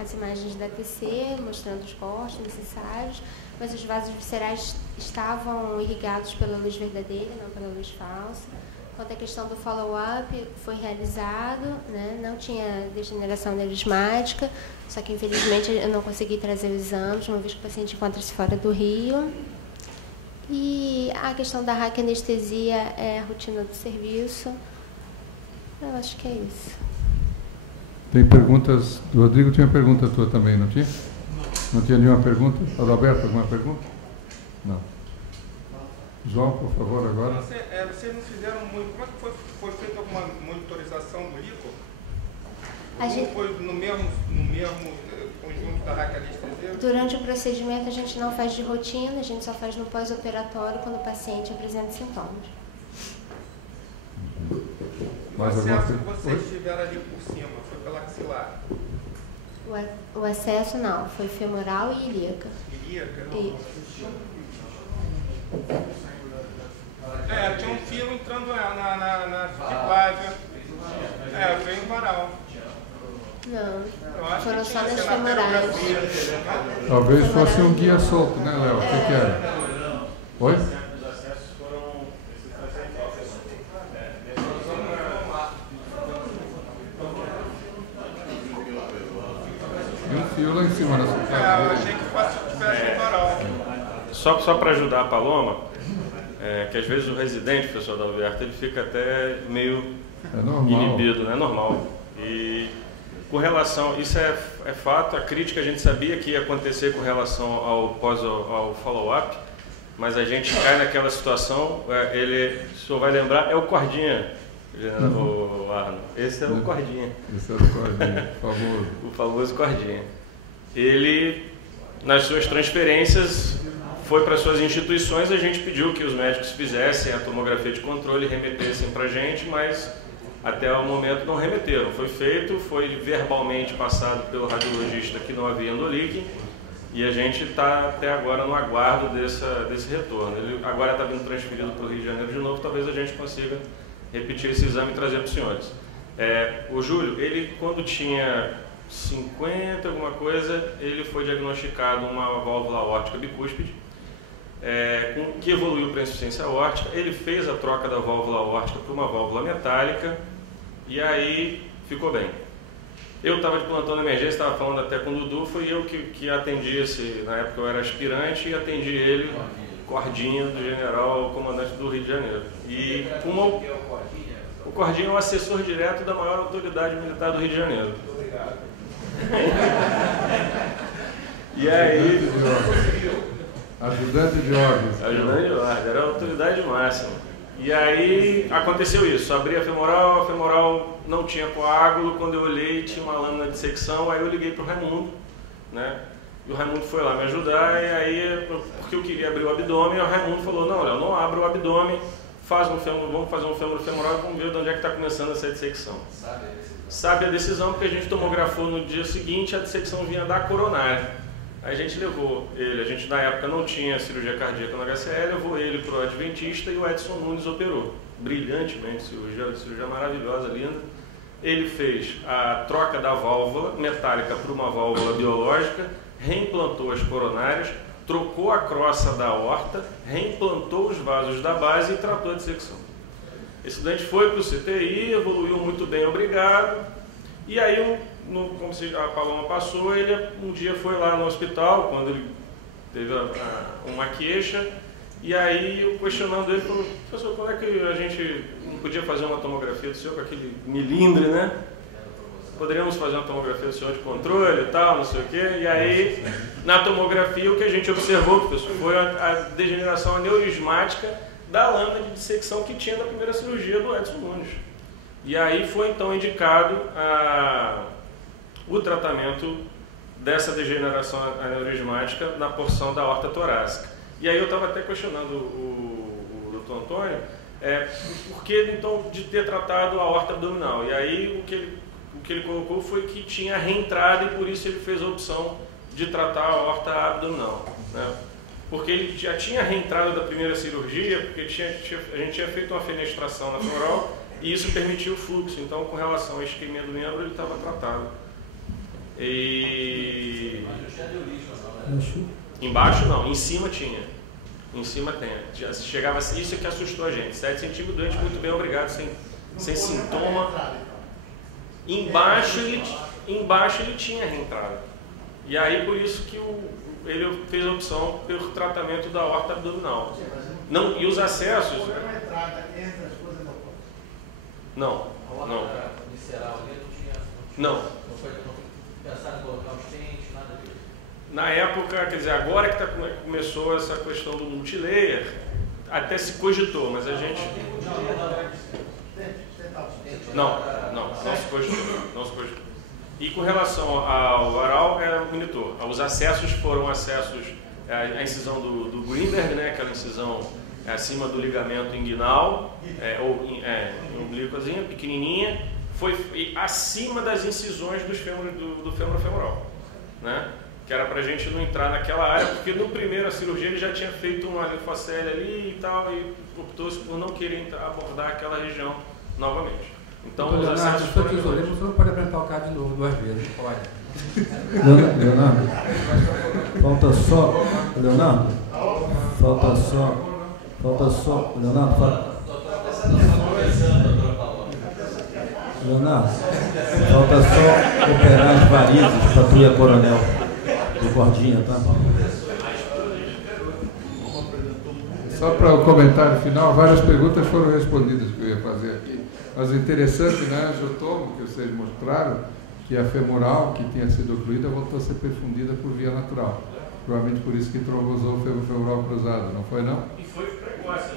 as imagens da TC, mostrando os cortes necessários, mas os vasos viscerais estavam irrigados pela luz verdadeira, não pela luz falsa. Quanto à questão do follow-up, foi realizado, né, não tinha degeneração neurismática, só que infelizmente eu não consegui trazer os exames, uma vez que o paciente encontra-se fora do Rio. E a questão da raquianestesia é a rotina do serviço. Eu acho que é isso. Tem perguntas? O Rodrigo tinha pergunta tua também, não tinha? Não tinha nenhuma pergunta? Adalberto, alguma pergunta? Não. João, por favor, agora. Vocês não fizeram muito. Como é que foi feita alguma monitorização do líquido? Foi no mesmo conjunto da raquianestesia? Durante o procedimento, a gente não faz de rotina, a gente só faz no pós-operatório quando o paciente apresenta sintomas. O acesso que vocês tiveram ali por cima foi pela axilar? O acesso não, foi femoral e ilíaca. Ilíaca? Isso. Tinha um fio entrando na subclávia. Veio varal. Não, foram só nas femorais. Talvez fosse um guia solto, né, Léo? O que era? Oi? E um fio lá em cima na subclávia. Eu achei que tivesse varal. Só para ajudar a Paloma, que às vezes o residente, professor Adalberto, ele fica até meio inibido, né? Normal. E com relação, isso é fato, a crítica a gente sabia que ia acontecer com relação ao follow-up, mas a gente cai naquela situação, o senhor vai lembrar, é o Cordinha, o Arno. Esse era o Cordinha. Esse era o Cordinha, famoso. O famoso Cordinha. Ele, nas suas transferências, foi para suas instituições, a gente pediu que os médicos fizessem a tomografia de controle e remetessem para a gente, mas até o momento não remeteram. Foi feito, foi verbalmente passado pelo radiologista que não havia endolique e a gente está até agora no aguardo desse retorno. Ele agora está vindo transferido para o Rio de Janeiro de novo, talvez a gente consiga repetir esse exame e trazer para os senhores. O Júlio, ele quando tinha 50 alguma coisa, ele foi diagnosticado uma válvula aórtica bicúspide, que evoluiu para insuficiência aórtica. Ele fez a troca da válvula aórtica para uma válvula metálica e aí ficou bem. Eu estava de plantão na emergência, estava falando até com o Dudu, fui eu que atendi na época eu era aspirante, e atendi ele, Cordinha, do general comandante do Rio de Janeiro. E o Cordinha é o assessor direto da maior autoridade militar do Rio de Janeiro. Muito obrigado. E aí... Ajudante de ordens. Ajudante de ordens, era a autoridade máxima. E aí aconteceu isso, abri a femoral não tinha coágulo, quando eu olhei tinha uma lâmina de secção, aí eu liguei para o Raimundo, né? E o Raimundo foi lá me ajudar, e aí, porque eu queria abrir o abdômen, o Raimundo falou, não, Léo, não abra o abdômen, vamos fazer um fêmur femoral e vamos ver de onde é que está começando essa dissecção. Sabe a decisão, porque a gente tomografou no dia seguinte, a dissecção vinha da coronária. Aí a gente levou ele, a gente na época não tinha cirurgia cardíaca no HCL, levou ele para o adventista e o Edson Nunes operou. Brilhantemente, cirurgia maravilhosa, linda. Ele fez a troca da válvula metálica para uma válvula biológica, reimplantou as coronárias, trocou a crosta da aorta, reimplantou os vasos da base e tratou a dissecção. Esse estudante foi para o CTI, evoluiu muito bem, obrigado. E aí, como a Paloma passou, ele um dia foi lá no hospital, quando ele teve uma queixa, e aí eu questionando ele, falou, professor, quando é que a gente não podia fazer uma tomografia do senhor com aquele milindre, né? Poderíamos fazer uma tomografia do senhor de controle e tal, não sei o quê. E aí, na tomografia, o que a gente observou, professor, foi a degeneração aneurismática da lâmina de dissecção que tinha na primeira cirurgia do Edson Nunes. E aí foi então indicado o tratamento dessa degeneração aneurismática na porção da aorta torácica. E aí eu estava até questionando o doutor Antônio, por que então de ter tratado a aorta abdominal? E aí o que ele colocou foi que tinha reentrada e por isso ele fez a opção de tratar a aorta abdominal, né? Porque ele já tinha reentrado da primeira cirurgia, porque a gente tinha feito uma fenestração na femoral, e isso permitiu o fluxo. Então, com relação à isquemia do membro, ele estava tratado. E... Embaixo não, em cima tinha. Em cima tem. Já chegava, isso é que assustou a gente. 7 centímetros, doente, muito bem, obrigado, sem sintoma. Embaixo ele tinha reentrado. E aí, por isso que ele fez a opção pelo tratamento da aorta abdominal. Não, e os acessos... Não, não. Não. Na época, quer dizer, agora que começou essa questão do multilayer, até se cogitou, mas a gente... Não se cogitou. E com relação ao varal, monitor. Os acessos foram acessos, a incisão do Greenberg, né, aquela incisão acima do ligamento inguinal, umbilicozinha, pequenininha, foi acima das incisões do fêmur femoral, né? Que era para a gente não entrar naquela área, porque no primeiro a cirurgia ele já tinha feito uma linfocele ali e tal, e optou-se por não querer abordar aquela região novamente. Então, os acessos foram... Você não pode apresentar o caso de novo 2 vezes, pode. Leonardo, falta só... Leonardo, falta só... Leonardo, falta só operar as varizes para tu e a coronel do Cordinha, tá? Só para o comentário final, várias perguntas foram respondidas que eu ia fazer aqui. Mas o interessante, né, angiotomo, que vocês mostraram, que a femoral, que tinha sido ocluída, voltou a ser perfundida por via natural. Provavelmente por isso que trombosou o fêmur femoral cruzado, não foi não? E foi precoce.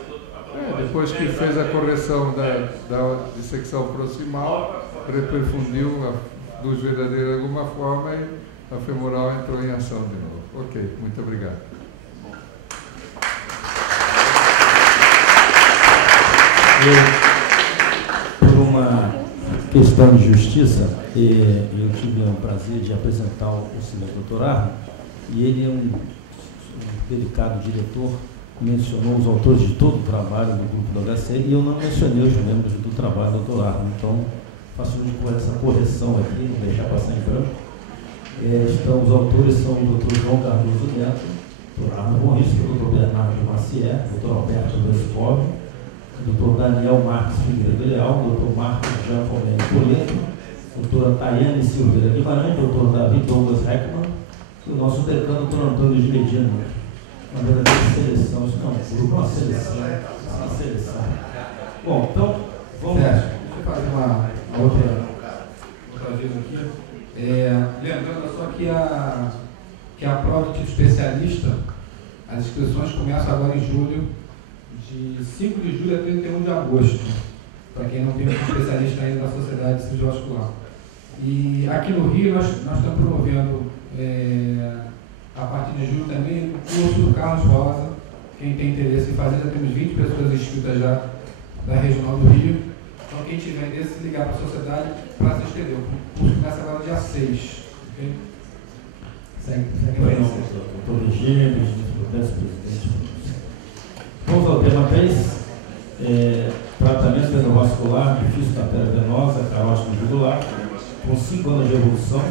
Depois que fez a correção da dissecção proximal, reperfundiu a luz verdadeira de alguma forma e a femoral entrou em ação de novo. Ok, muito obrigado. Por uma questão de justiça, eu tive o prazer de apresentar o senhor Dr. Arno, e ele é um delicado diretor, mencionou os autores de todo o trabalho do grupo do HC, e eu não mencionei os membros do trabalho do Dr. Arno. Então, faço essa correção aqui, não deixar passar em branco. Os autores são o Dr. João Cardoso Neto, Dr. Arno Bonista, o Dr. Bernardo Macié, o Dr. Alberto Vescov, o Dr. Daniel Marques Figueiredo Leal, o Dr. Marcos Giacomelli Coleto, doutora Tayane Silveira Guimarães, doutor David Douglas Heckman, e o nosso decano, doutor Antônio de Medina. Uma verdadeira seleção, isso não é um grupo, uma seleção. Bom, então, vamos... Deixa eu fazer uma outra vez aqui. Lembrando só que a prova de especialista, as inscrições começam agora em julho, de 5 de julho a 31 de agosto, para quem não tem um especialista ainda na Sociedade Cirurgiovascular. E aqui no Rio nós estamos promovendo, a partir de julho também, o curso do Carlos Rosa. Quem tem interesse em fazer, já temos 20 pessoas inscritas já da Regional do Rio. Então quem tiver interesse, ligar para a Sociedade para se inscrever. O curso começa agora dia 6. Okay? Segue doutor Regina, presidente. Vamos ao tema 3. Tratamento endovascular de fístula artéria venosa, carótida jugular, com 5 anos de evolução.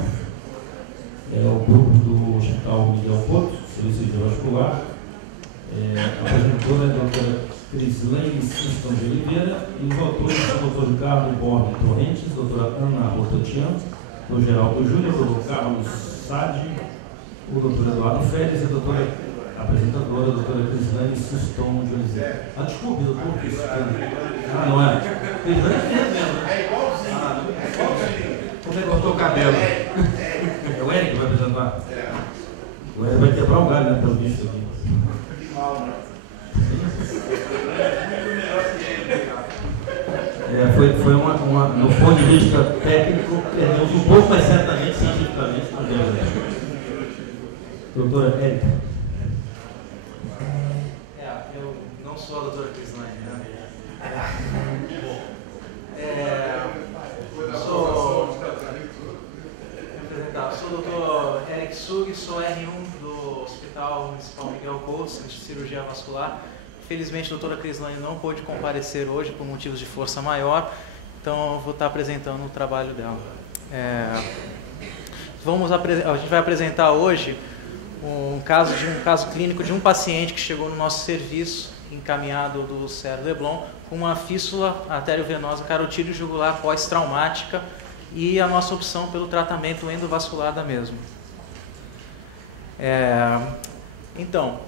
O grupo do Hospital Miguel Couto, Serviço Endovascular. A apresentadora é a doutora Crislane Siston de Oliveira, e os autores são o doutor Ricardo Borne Torrentes, doutora Ana Rototian, o Geraldo Júnior, o doutor Carlos Sade, o doutor Eduardo Félix e a doutora apresentadora, a doutora Crislane Siston de Oliveira. Desculpe, doutor Crislane. Não é? Crislane é mesmo. É igualzinho. Como é que cortou o cabelo? É o Eric que vai apresentar? O Eric vai quebrar o galho, né, pelo visto aqui. Foi no ponto de vista técnico, perdemos um pouco, mas certamente, cientificamente, não deu. Doutora Érica. Eu não sou a doutora Crislane, né? Sou o doutor Eric Sug, sou R1 do Hospital Municipal Miguel Couto, Centro de Cirurgia Vascular. Felizmente, a doutora Crislane não pôde comparecer hoje por motivos de força maior, então eu vou estar apresentando o trabalho dela. A gente vai apresentar hoje um caso clínico de um paciente que chegou no nosso serviço, encaminhado do Sérgio Leblon, com uma fístula arteriovenosa carotídeo jugular pós-traumática e a nossa opção pelo tratamento endovascular da mesma. Então,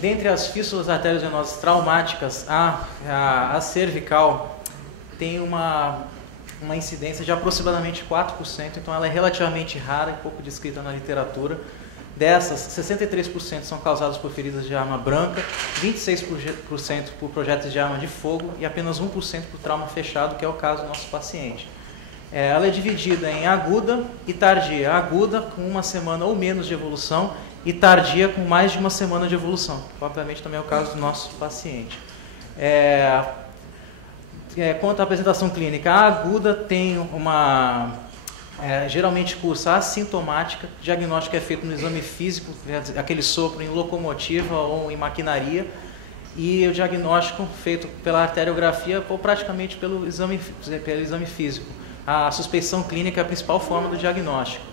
dentre as fístulas arteriovenosas traumáticas, a cervical tem uma incidência de aproximadamente 4%, então ela é relativamente rara e pouco descrita na literatura. Dessas, 63% são causadas por feridas de arma branca, 26% por projéteis de arma de fogo e apenas 1% por trauma fechado, que é o caso do nosso paciente. Ela é dividida em aguda e tardia. Aguda com 1 semana ou menos de evolução e tardia com mais de 1 semana de evolução. Obviamente também é o caso do nosso paciente. Quanto à apresentação clínica, a aguda tem geralmente cursa assintomática, o diagnóstico é feito no exame físico, aquele sopro em locomotiva ou em maquinaria, e o diagnóstico feito pela arteriografia ou praticamente pelo exame físico. A suspeição clínica é a principal forma do diagnóstico.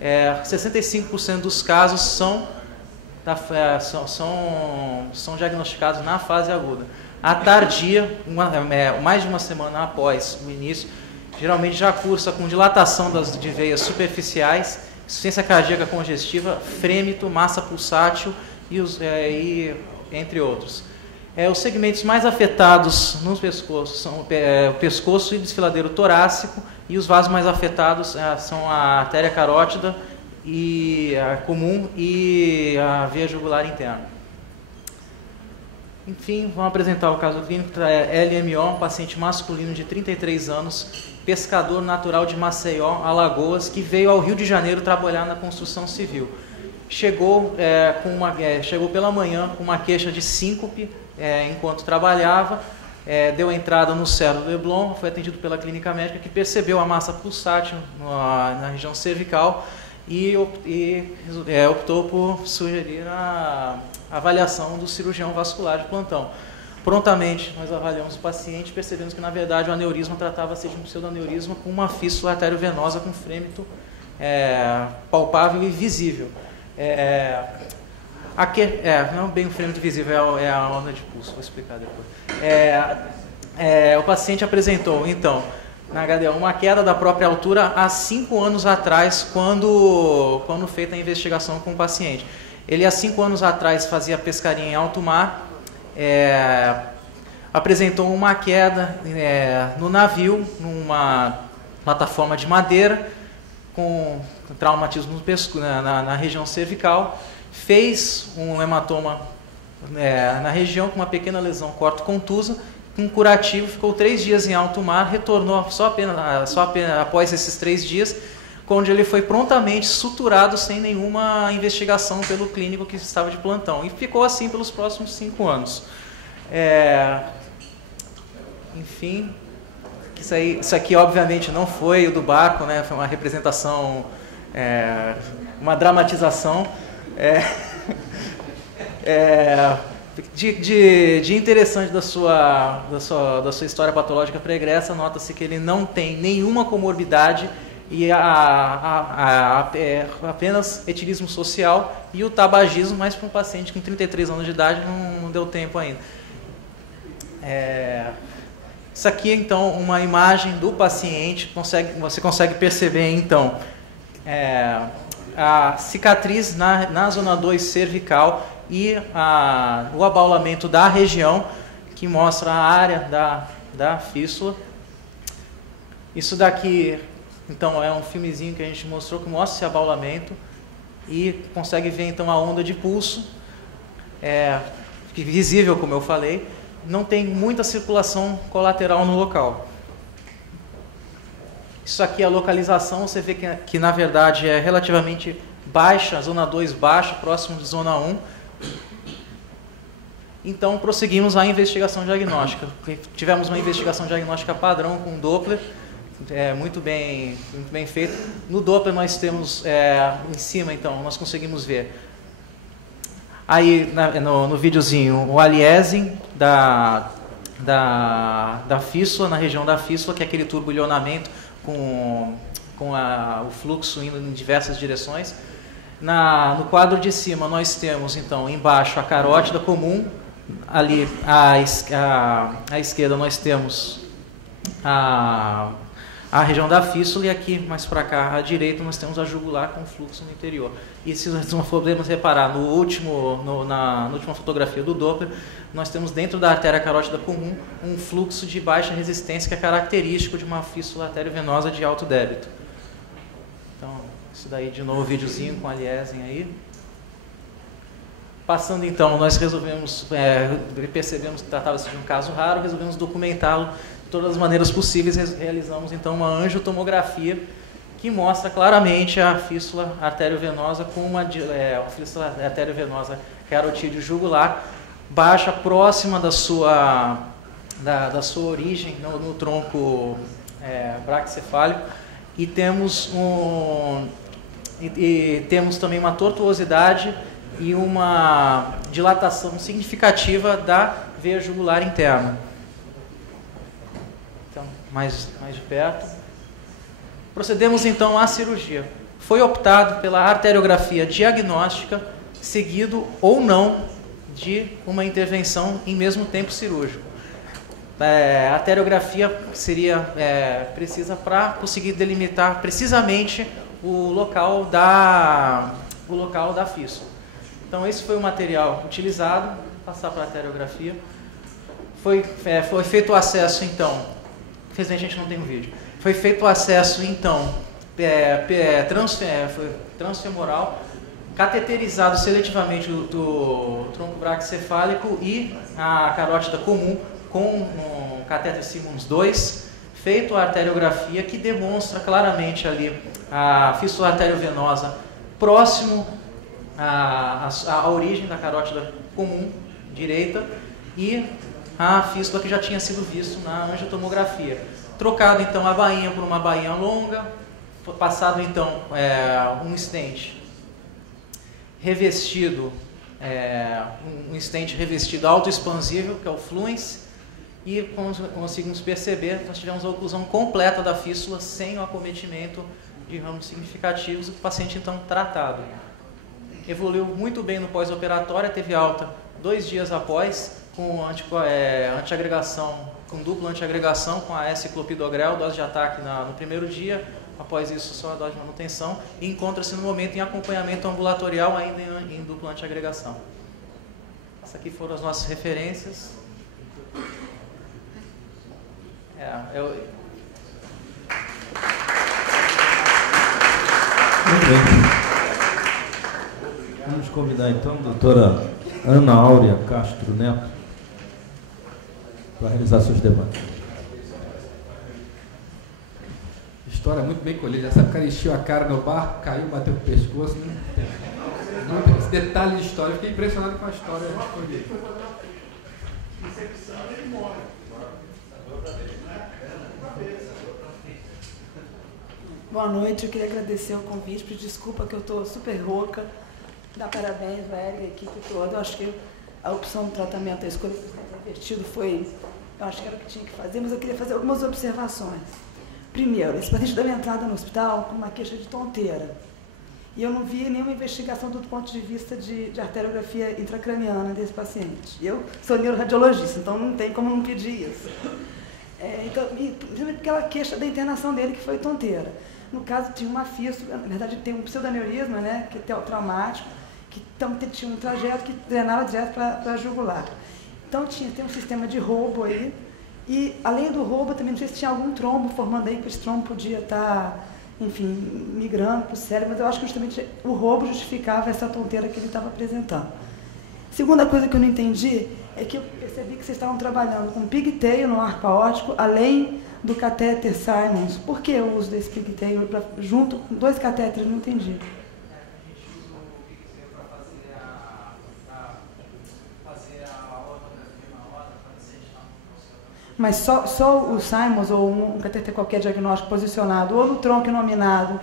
65% dos casos são diagnosticados na fase aguda. A tardia, mais de 1 semana após o início, geralmente já cursa com dilatação de veias superficiais, insuficiência cardíaca congestiva, frêmito, massa pulsátil e entre outros. Os segmentos mais afetados no pescoço são o pescoço e desfiladeiro torácico, e os vasos mais afetados são a artéria carótida comum e a veia jugular interna. Enfim, vamos apresentar o caso clínico. LMO, um paciente masculino de 33 anos, pescador natural de Maceió, Alagoas, que veio ao Rio de Janeiro trabalhar na construção civil. Chegou pela manhã com uma queixa de síncope enquanto trabalhava, deu entrada no Sérgio Leblon, foi atendido pela clínica médica, que percebeu a massa pulsátil na região cervical e optou por sugerir a avaliação do cirurgião vascular de plantão. Prontamente, nós avaliamos o paciente, percebemos que, na verdade, o aneurisma tratava-se de um pseudoaneurisma com uma fístula arteriovenosa com frêmito palpável e visível. Não bem um frêmito visível, é a onda de pulso, vou explicar depois. O paciente apresentou, então, na HDL, uma queda da própria altura há 5 anos atrás, quando feita a investigação com o paciente. Ele há 5 anos atrás fazia pescaria em alto mar, apresentou uma queda no navio, numa plataforma de madeira, com traumatismo no pescoço, na região cervical, fez um hematoma na região com uma pequena lesão corto-contusa, um curativo, ficou 3 dias em alto mar, retornou só apenas após esses 3 dias, onde ele foi prontamente suturado sem nenhuma investigação pelo clínico que estava de plantão. E ficou assim pelos próximos 5 anos. Enfim, isso aqui obviamente não foi o do barco, né? Foi uma representação, uma dramatização. De interessante da sua história patológica pregressa, nota-se que ele não tem nenhuma comorbidade e apenas etilismo social e o tabagismo, mas para um paciente com 33 anos de idade não deu tempo ainda. Isso aqui é então uma imagem do paciente, você consegue perceber então a cicatriz na zona 2 cervical e o abaulamento da região, que mostra a área da fístula. Isso daqui, então, é um filmezinho que a gente mostrou que mostra esse abaulamento e consegue ver, então, a onda de pulso, visível, como eu falei, não tem muita circulação colateral no local. Isso aqui é a localização, você vê que na verdade é relativamente baixa, zona 2 baixa, próximo de zona 1. Então, prosseguimos a investigação diagnóstica. Tivemos uma investigação diagnóstica padrão com Doppler, muito bem feito. No Doppler nós temos, em cima, então, nós conseguimos ver aí no videozinho o aliasing da fístula, na região da fístula, que é aquele turbulhonamento com o fluxo indo em diversas direções. No quadro de cima nós temos, então, embaixo a carótida comum, ali à esquerda nós temos a região da fístula e aqui mais para cá à direita nós temos a jugular com fluxo no interior. E se nós podemos reparar na última fotografia do Doppler, nós temos dentro da artéria carótida comum um fluxo de baixa resistência que é característico de uma fístula arteriovenosa de alto débito. Então, isso daí de novo, videozinho com a aliasing aí. Passando então, nós resolvemos, percebemos que tratava-se de um caso raro, resolvemos documentá-lo de todas as maneiras possíveis, realizamos então uma angiotomografia que mostra claramente a fístula arteriovenosa com uma fístula arteriovenosa carotídeo jugular, baixa, próxima da sua origem no tronco braquicefálico, e temos temos também uma tortuosidade e uma dilatação significativa da veia jugular interna. Então, mais de perto. Procedemos então à cirurgia. Foi optado pela arteriografia diagnóstica, seguido ou não de uma intervenção em mesmo tempo cirúrgico. A arteriografia seria precisa para conseguir delimitar precisamente o local da fístula. Então, esse foi o material utilizado. Vou passar para a arteriografia. Foi feito o acesso, então. Infelizmente, a gente não tem um vídeo. Foi feito o acesso, então, transfemoral, cateterizado seletivamente do tronco braquicefálico e a carótida comum com um catéter Simmons 2, feito a arteriografia que demonstra claramente ali a fístula arteriovenosa próximo à origem da carótida comum direita e a fístula que já tinha sido visto na angiotomografia. Trocado então a bainha por uma bainha longa, passado então um stent revestido, um stent revestido autoexpansível, que é o Fluence, e como conseguimos perceber, nós tivemos a oclusão completa da fístula sem o acometimento de ramos significativos, o paciente então tratado. Evoluiu muito bem no pós-operatório, teve alta 2 dias após, com antiagregação, com dupla antiagregação com a S-clopidogrel, dose de ataque no primeiro dia, após isso só a dose de manutenção, e encontra-se no momento em acompanhamento ambulatorial ainda em dupla antiagregação. Essas aqui foram as nossas referências. Muito bem. Vamos convidar então a doutora Ana Áurea Castro Neto para realizar seus debates. História muito bem colhida. Essa cara encheu a cara no barco, caiu, bateu o pescoço. Né? Esse detalhe de história. Eu fiquei impressionado com a história. Boa noite, eu queria agradecer o convite, pedir desculpa que eu estou super rouca, dar parabéns a ela e a equipe toda. Eu acho que a opção do tratamento, a escolha do invertido foi, eu acho que era o que tinha que fazer, mas eu queria fazer algumas observações. Primeiro, esse paciente deu entrada no hospital com uma queixa de tonteira. E eu não vi nenhuma investigação do ponto de vista de arteriografia intracraniana desse paciente. Eu sou neuroradiologista, então não tem como não pedir isso. Então, principalmente aquela queixa da internação dele que foi tonteira. No caso, tinha uma fístula, na verdade tem um pseudoneurisma, né, que é traumático, que tinha um trajeto que drenava direto para a jugular. Então tem um sistema de roubo aí, e além do roubo também não sei se tinha algum trombo formando aí, que esse trombo podia estar, enfim, migrando para o cérebro, mas eu acho que justamente o roubo justificava essa tonteira que ele estava apresentando. Segunda coisa que eu não entendi é que eu percebi que vocês estavam trabalhando com pigtail no arco aórtico, além do catéter Simons. Por que o uso desse pigtail junto com dois catéteres? Não entendi. Mas só o Simons ou um catéter qualquer diagnóstico posicionado, ou no tronco inominado?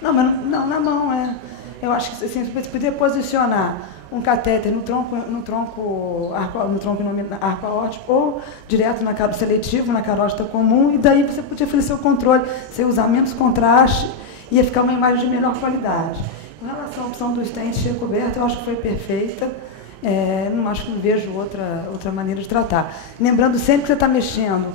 Não, mas não, na mão, Eu acho que assim, você poderia posicionar um catéter no tronco arco aórtico ou direto na carótida seletivo, na carótida comum, e daí você podia fazer seu controle, você usar menos contraste, ia ficar uma imagem de melhor qualidade. Com relação à opção do stent recoberto, eu acho que foi perfeita, não vejo outra maneira de tratar. Lembrando sempre que você está mexendo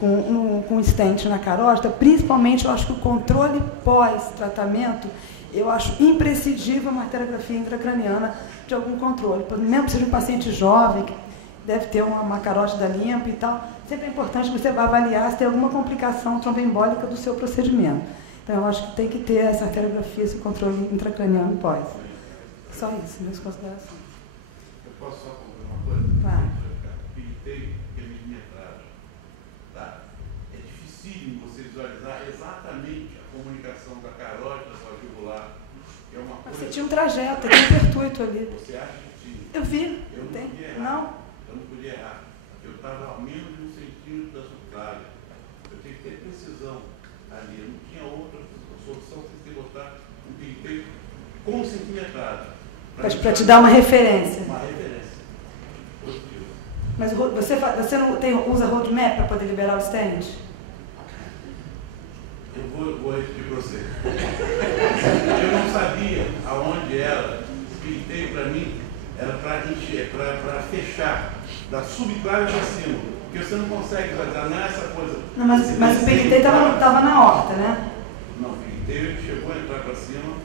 com stent na carótida, principalmente eu acho que o controle pós-tratamento, eu acho imprescindível uma arteriografia intracraniana de algum controle. Mesmo que seja um paciente jovem, que deve ter uma carótida limpa e tal, sempre é importante que você vá avaliar se tem alguma complicação tromboembólica do seu procedimento. Então, eu acho que tem que ter essa arteriografia, esse controle intracraniano pós. Só isso, minhas considerações. Eu posso só concluir uma coisa? Vai. Pigtail e milimetragem. Tá? É dificílimo você visualizar exatamente a comunicação da carótida com a jugular. É uma coisa... Você tinha um trajeto, tinha um pertuito ali. Você acha que tinha? Eu vi. Eu não podia errar. Não? Eu não podia errar. Eu estava ao menos de 1 centímetro da subclária. Eu tinha que ter precisão ali. Eu não tinha outra solução sem ter botar um pigtail com centimetragem. Para te dar uma referência. Uma referência. Positiva. Mas você não usa roadmap para poder liberar o stent? Eu vou repetir para você. Eu não sabia aonde era. Pigtail para mim era para fechar da subclária para cima. Porque você não consegue visualizar, não é essa coisa. Não, mas o pigtail estava na horta, né? Não, o pigtail chegou a entrar para cima,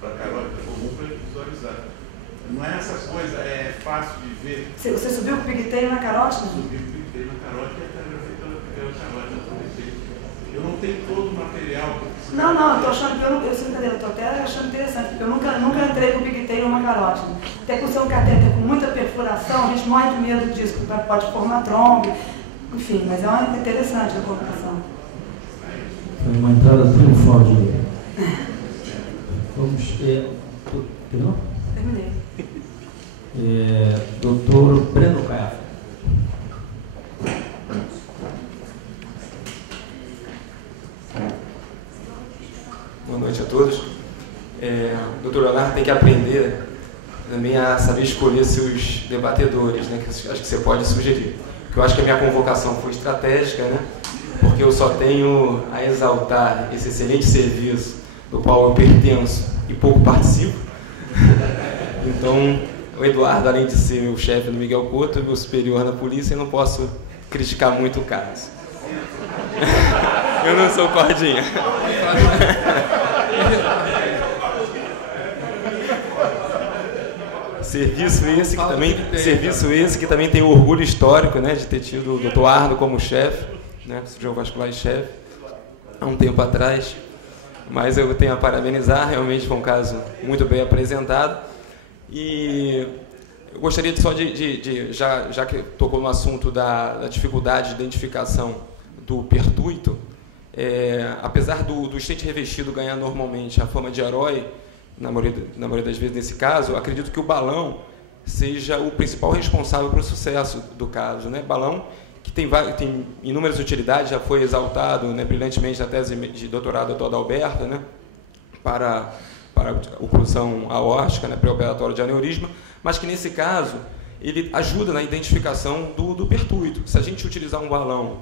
para a carótida comum, para visualizar. Não é essa coisa, é fácil de ver. Você subiu com o pigtail na carótida? Subi o pigtail na carótida e até pela carótida. Eu não tenho todo o material. Não, eu estou achando que eu sou brincadeira, eu estou até achando interessante, porque eu nunca entrei com o pigtail numa carótida. Até por ser um catéter com muita perfuração, a gente morre de medo disso, porque pode formar trombo, enfim, mas é uma interessante a colocação. Foi uma entrada triunfal de... Vamos... Terminou? Terminei. Doutor Breno Caiafa. Boa noite a todos. Doutor Leonardo tem que aprender também a saber escolher seus debatedores, né, que acho que você pode sugerir. Porque eu acho que a minha convocação foi estratégica, né, porque eu só tenho a exaltar esse excelente serviço do qual eu pertenço e pouco participo. Então, o Eduardo, além de ser meu chefe no Miguel Couto, meu superior na polícia, eu não posso criticar muito o caso. Eu não sou cordinha. Serviço esse que também tem orgulho histórico, né, de ter tido o Dr. Arno como chefe, né, cirurgião vascular e chefe, há um tempo atrás. Mas eu tenho a parabenizar, realmente foi um caso muito bem apresentado. E eu gostaria só já que tocou no assunto da dificuldade de identificação do pertuito, apesar do estente revestido ganhar normalmente a fama de herói, na maioria das vezes nesse caso, eu acredito que o balão seja o principal responsável pelo sucesso do caso, né? Balão que tem inúmeras utilidades, já foi exaltado, né, brilhantemente na tese de doutorado do Adalberto, né, para oclusão aórtica, né, pré-operatória de aneurisma, mas que nesse caso ele ajuda na identificação do pertuito. Se a gente utilizar um balão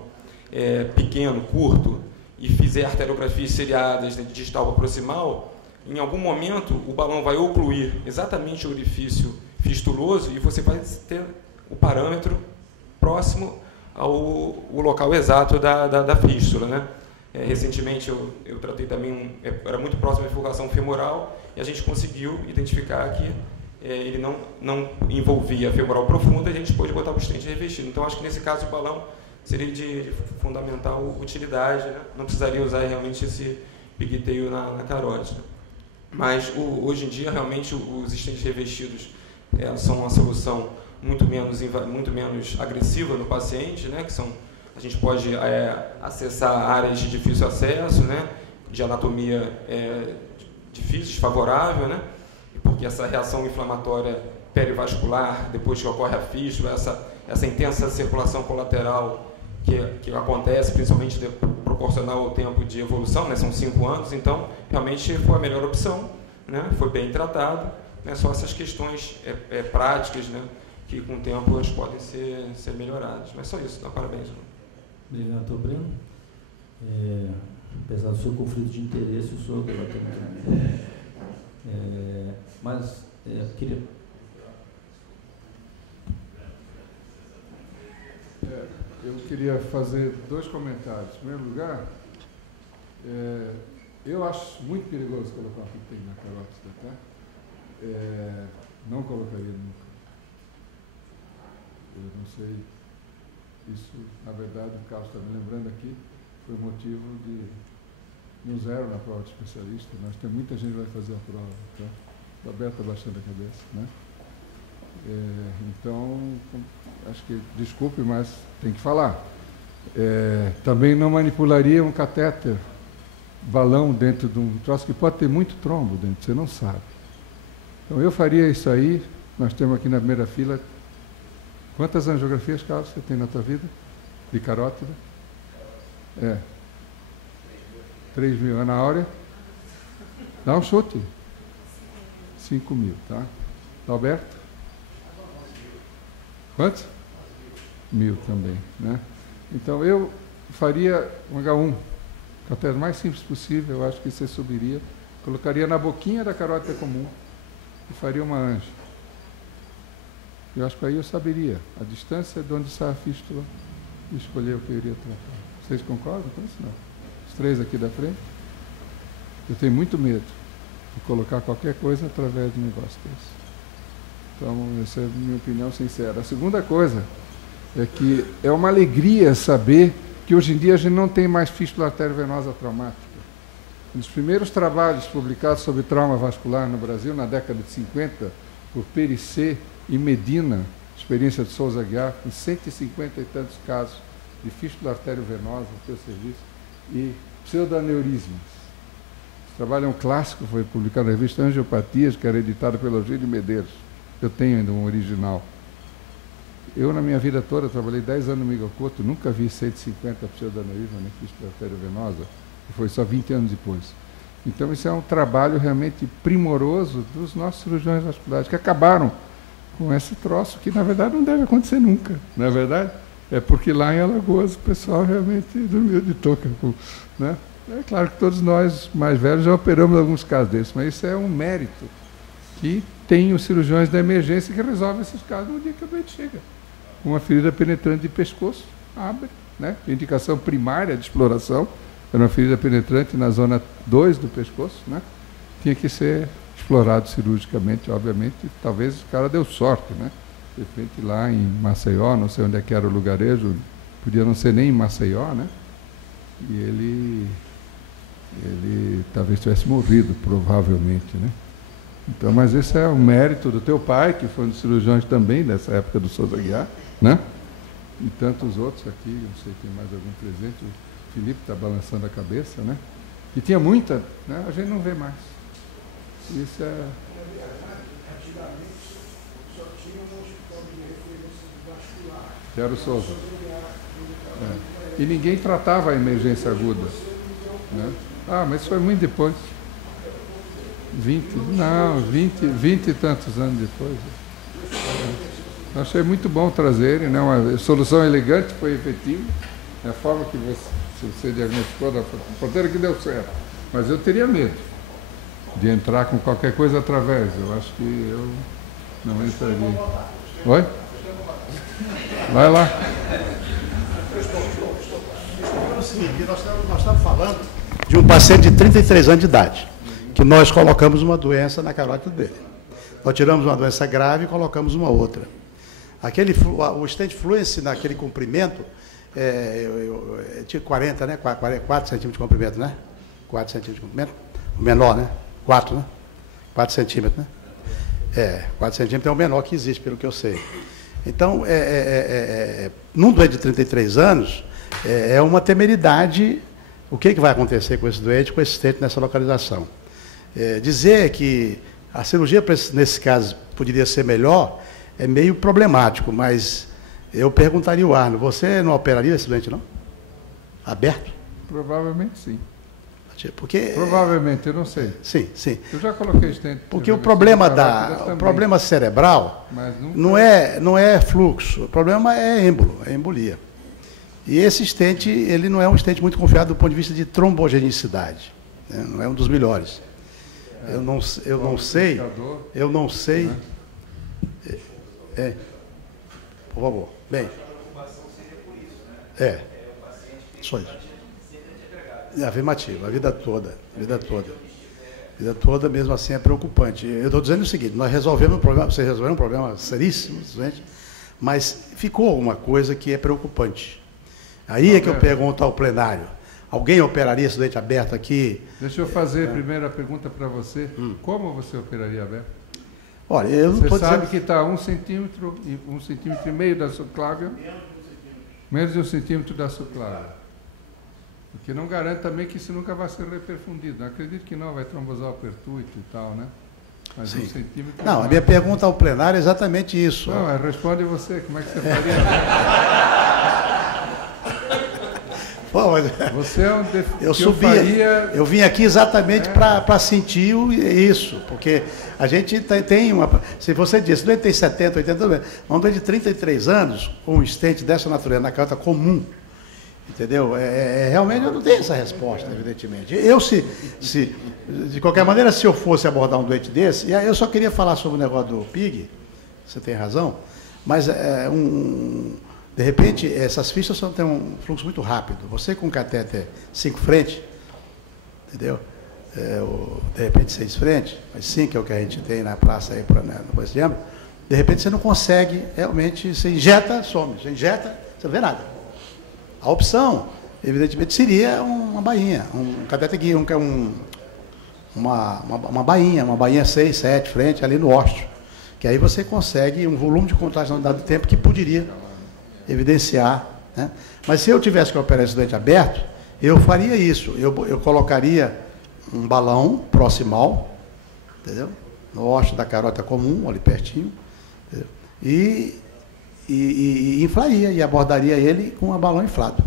pequeno, curto, e fizer arteriografias seriadas, né, de distal para proximal, em algum momento o balão vai ocluir exatamente o orifício fistuloso e você vai ter o parâmetro próximo ao local exato da fístula, né? Recentemente eu tratei também, era muito próximo à bifurcação femoral, e a gente conseguiu identificar que ele não envolvia a femoral profunda, e a gente pôde botar o estente revestido. Então acho que nesse caso o balão seria de fundamental utilidade, né? Não precisaria usar realmente esse pigtail na carótida. Mas hoje em dia realmente os estentes revestidos são uma solução muito menos agressiva no paciente, né? A gente pode acessar áreas de difícil acesso, né? De anatomia difícil, desfavorável, né? Porque essa reação inflamatória perivascular, depois que ocorre a fístula, essa intensa circulação colateral que acontece, principalmente proporcional ao tempo de evolução, né? São 5 anos, então realmente foi a melhor opção, né? Foi bem tratado, né? Só essas questões práticas, né? Que com o tempo elas podem ser melhoradas. Mas só isso, então, parabéns. Obrigado, doutor Breno. Apesar do seu conflito de interesse, o senhor debateu muito bem. Mas queria... Eu queria fazer 2 comentários. Em primeiro lugar, eu acho muito perigoso colocar o pigtail na carótida, tá? Não colocaria nunca. Eu não sei, isso, na verdade, o Carlos está me lembrando aqui, foi motivo de nos zero na prova de especialista. Nós tem muita gente que vai fazer a prova, tá? O Alberto está baixando a cabeça, né? Então, acho que, desculpe, mas tem que falar. Também não manipularia um catéter, balão dentro de um troço que pode ter muito trombo dentro, você não sabe. Então, eu faria isso aí. Nós temos aqui na primeira fila. Quantas angiografias, Carlos, você tem na tua vida? De carótida? 3.000. Ana Áurea? Dá um chute. 5.000, tá? Alberto? Quantos? 1.000 também, né? Então, eu faria um H1, catéter mais simples possível, eu acho que você subiria, colocaria na boquinha da carótida comum e faria uma anjo. Eu acho que aí eu saberia a distância de onde sai a fístula e escolher o que eu iria tratar. Vocês concordam com isso? Não? Os 3 aqui da frente? Eu tenho muito medo de colocar qualquer coisa através de um negócio desse. Então, essa é a minha opinião sincera. A segunda coisa é que é uma alegria saber que hoje em dia a gente não tem mais fístula arteriovenosa traumática. Um dos primeiros trabalhos publicados sobre trauma vascular no Brasil, na década de 50, por Perissé e Medina, experiência de Souza Aguiar, com 150 e tantos casos de fístula arteriovenosa no seu serviço e pseudoaneurismas. Esse trabalho é um clássico, foi publicado na revista Angiopatias, que era editada pelo Eugênio Medeiros. Eu tenho ainda um original. Eu, na minha vida toda, trabalhei 10 anos no Miguel Couto, nunca vi 150 pseudoaneurisma nem fístula arteriovenosa, e foi só 20 anos depois. Então, isso é um trabalho realmente primoroso dos nossos cirurgiões vasculares, que acabaram com esse troço, que na verdade não deve acontecer nunca, não é verdade? É porque lá em Alagoas o pessoal realmente dormiu de touca, né? É claro que todos nós, mais velhos, já operamos alguns casos desses, mas isso é um mérito que tem os cirurgiões da emergência que resolvem esses casos no dia que o doente chega. Uma ferida penetrante de pescoço, abre, né? Indicação primária de exploração, era uma ferida penetrante na zona 2 do pescoço, né? Tinha que ser explorado cirurgicamente, obviamente, talvez o cara deu sorte, né? De repente lá em Maceió, não sei onde é que era o lugarejo, podia não ser nem em Maceió, né? E ele talvez tivesse morrido, provavelmente, né? Então, mas esse é o mérito do teu pai, que foi um dos cirurgiões também dessa época do Souza Aguiar, né? E tantos outros aqui, não sei se tem mais algum presente, o Felipe está balançando a cabeça, né? E tinha muita, né? A gente não vê mais. Isso é... Que era o Souza. É. E ninguém tratava a emergência aguda, né? Ah, mas isso foi muito depois. 20 e tantos anos depois. Eu achei muito bom trazerem, né? Uma solução elegante, foi efetiva. É a forma que você diagnosticou da fronteira que deu certo. Mas eu teria medo de entrar com qualquer coisa através. Eu acho que eu não entraria. Oi? Vai lá. É o seguinte, nós estamos falando de um paciente de 33 anos de idade, que nós colocamos uma doença na carótida dele. Nós tiramos uma doença grave e colocamos uma outra. O stent fluency naquele comprimento, tinha 40, né? 4 centímetros de comprimento, né? 4 centímetros de comprimento. O menor, né? 4, né? 4 centímetros, né? 4 centímetros é o menor que existe, pelo que eu sei. Então, num doente de 33 anos, é uma temeridade o que vai acontecer com esse doente, com esse stent nessa localização. Dizer que a cirurgia, nesse caso, poderia ser melhor, é meio problemático, mas eu perguntaria ao Arno, você não operaria esse doente, não? Aberto? Provavelmente sim. Porque, provavelmente, eu não sei. Sim, sim. Eu já coloquei stent. Porque o problema cerebral não é fluxo, o problema é êmbolo, é embolia. E esse stent, ele não é um stent muito confiável do ponto de vista de trombogenicidade, né? Não é um dos melhores. Eu não sei. Por favor. Bem. Só isso. Afirmativo, a vida toda, mesmo assim, é preocupante. Eu estou dizendo o seguinte, nós resolvemos um problema, vocês resolveram um problema seríssimo, gente, mas ficou alguma coisa que é preocupante. Aí é que eu pergunto ao plenário, alguém operaria esse doente aberto aqui? Deixa eu fazer a primeira pergunta para você. Como você operaria aberto? Olha, eu não estou dizendo... Você sabe que está 1,5 centímetro e meio da subclávia, menos de 1 centímetro da subclávia. O que não garante também que isso nunca vai ser reperfundido. Não acredito que não, vai trombosar o pertúito e tal, né? Mas 1 centímetro... Não, a minha pergunta ao plenário é exatamente isso. Não, responde você, como é que você faria? Pô, mas você é um eu vim aqui exatamente para sentir isso, porque a gente tem uma... Se você disse, o doente tem 70, 80 anos, um doente de 33 anos, com um stent dessa natureza, na carta comum, entendeu? Realmente eu não tenho essa resposta, evidentemente. De qualquer maneira, se eu fosse abordar um doente desse, eu só queria falar sobre o negócio do PIG, você tem razão, mas de repente, essas fichas só têm um fluxo muito rápido. Você com catéter 5 frente, entendeu? De repente 6 frente, mas 5 é o que a gente tem na praça aí, no exemplo, de repente você não consegue, realmente, você injeta, some, você injeta, você não vê nada. A opção, evidentemente, seria uma bainha, um catéter guia, uma bainha 6, 7 frente ali no ósteo, que aí você consegue um volume de contraste no dado tempo que poderia evidenciar, né? Mas se eu tivesse que operar esse doente aberto, eu faria isso, eu colocaria um balão proximal, entendeu? No ósteo da carótida comum, ali pertinho, entendeu? E inflaria, e abordaria ele com um balão inflado.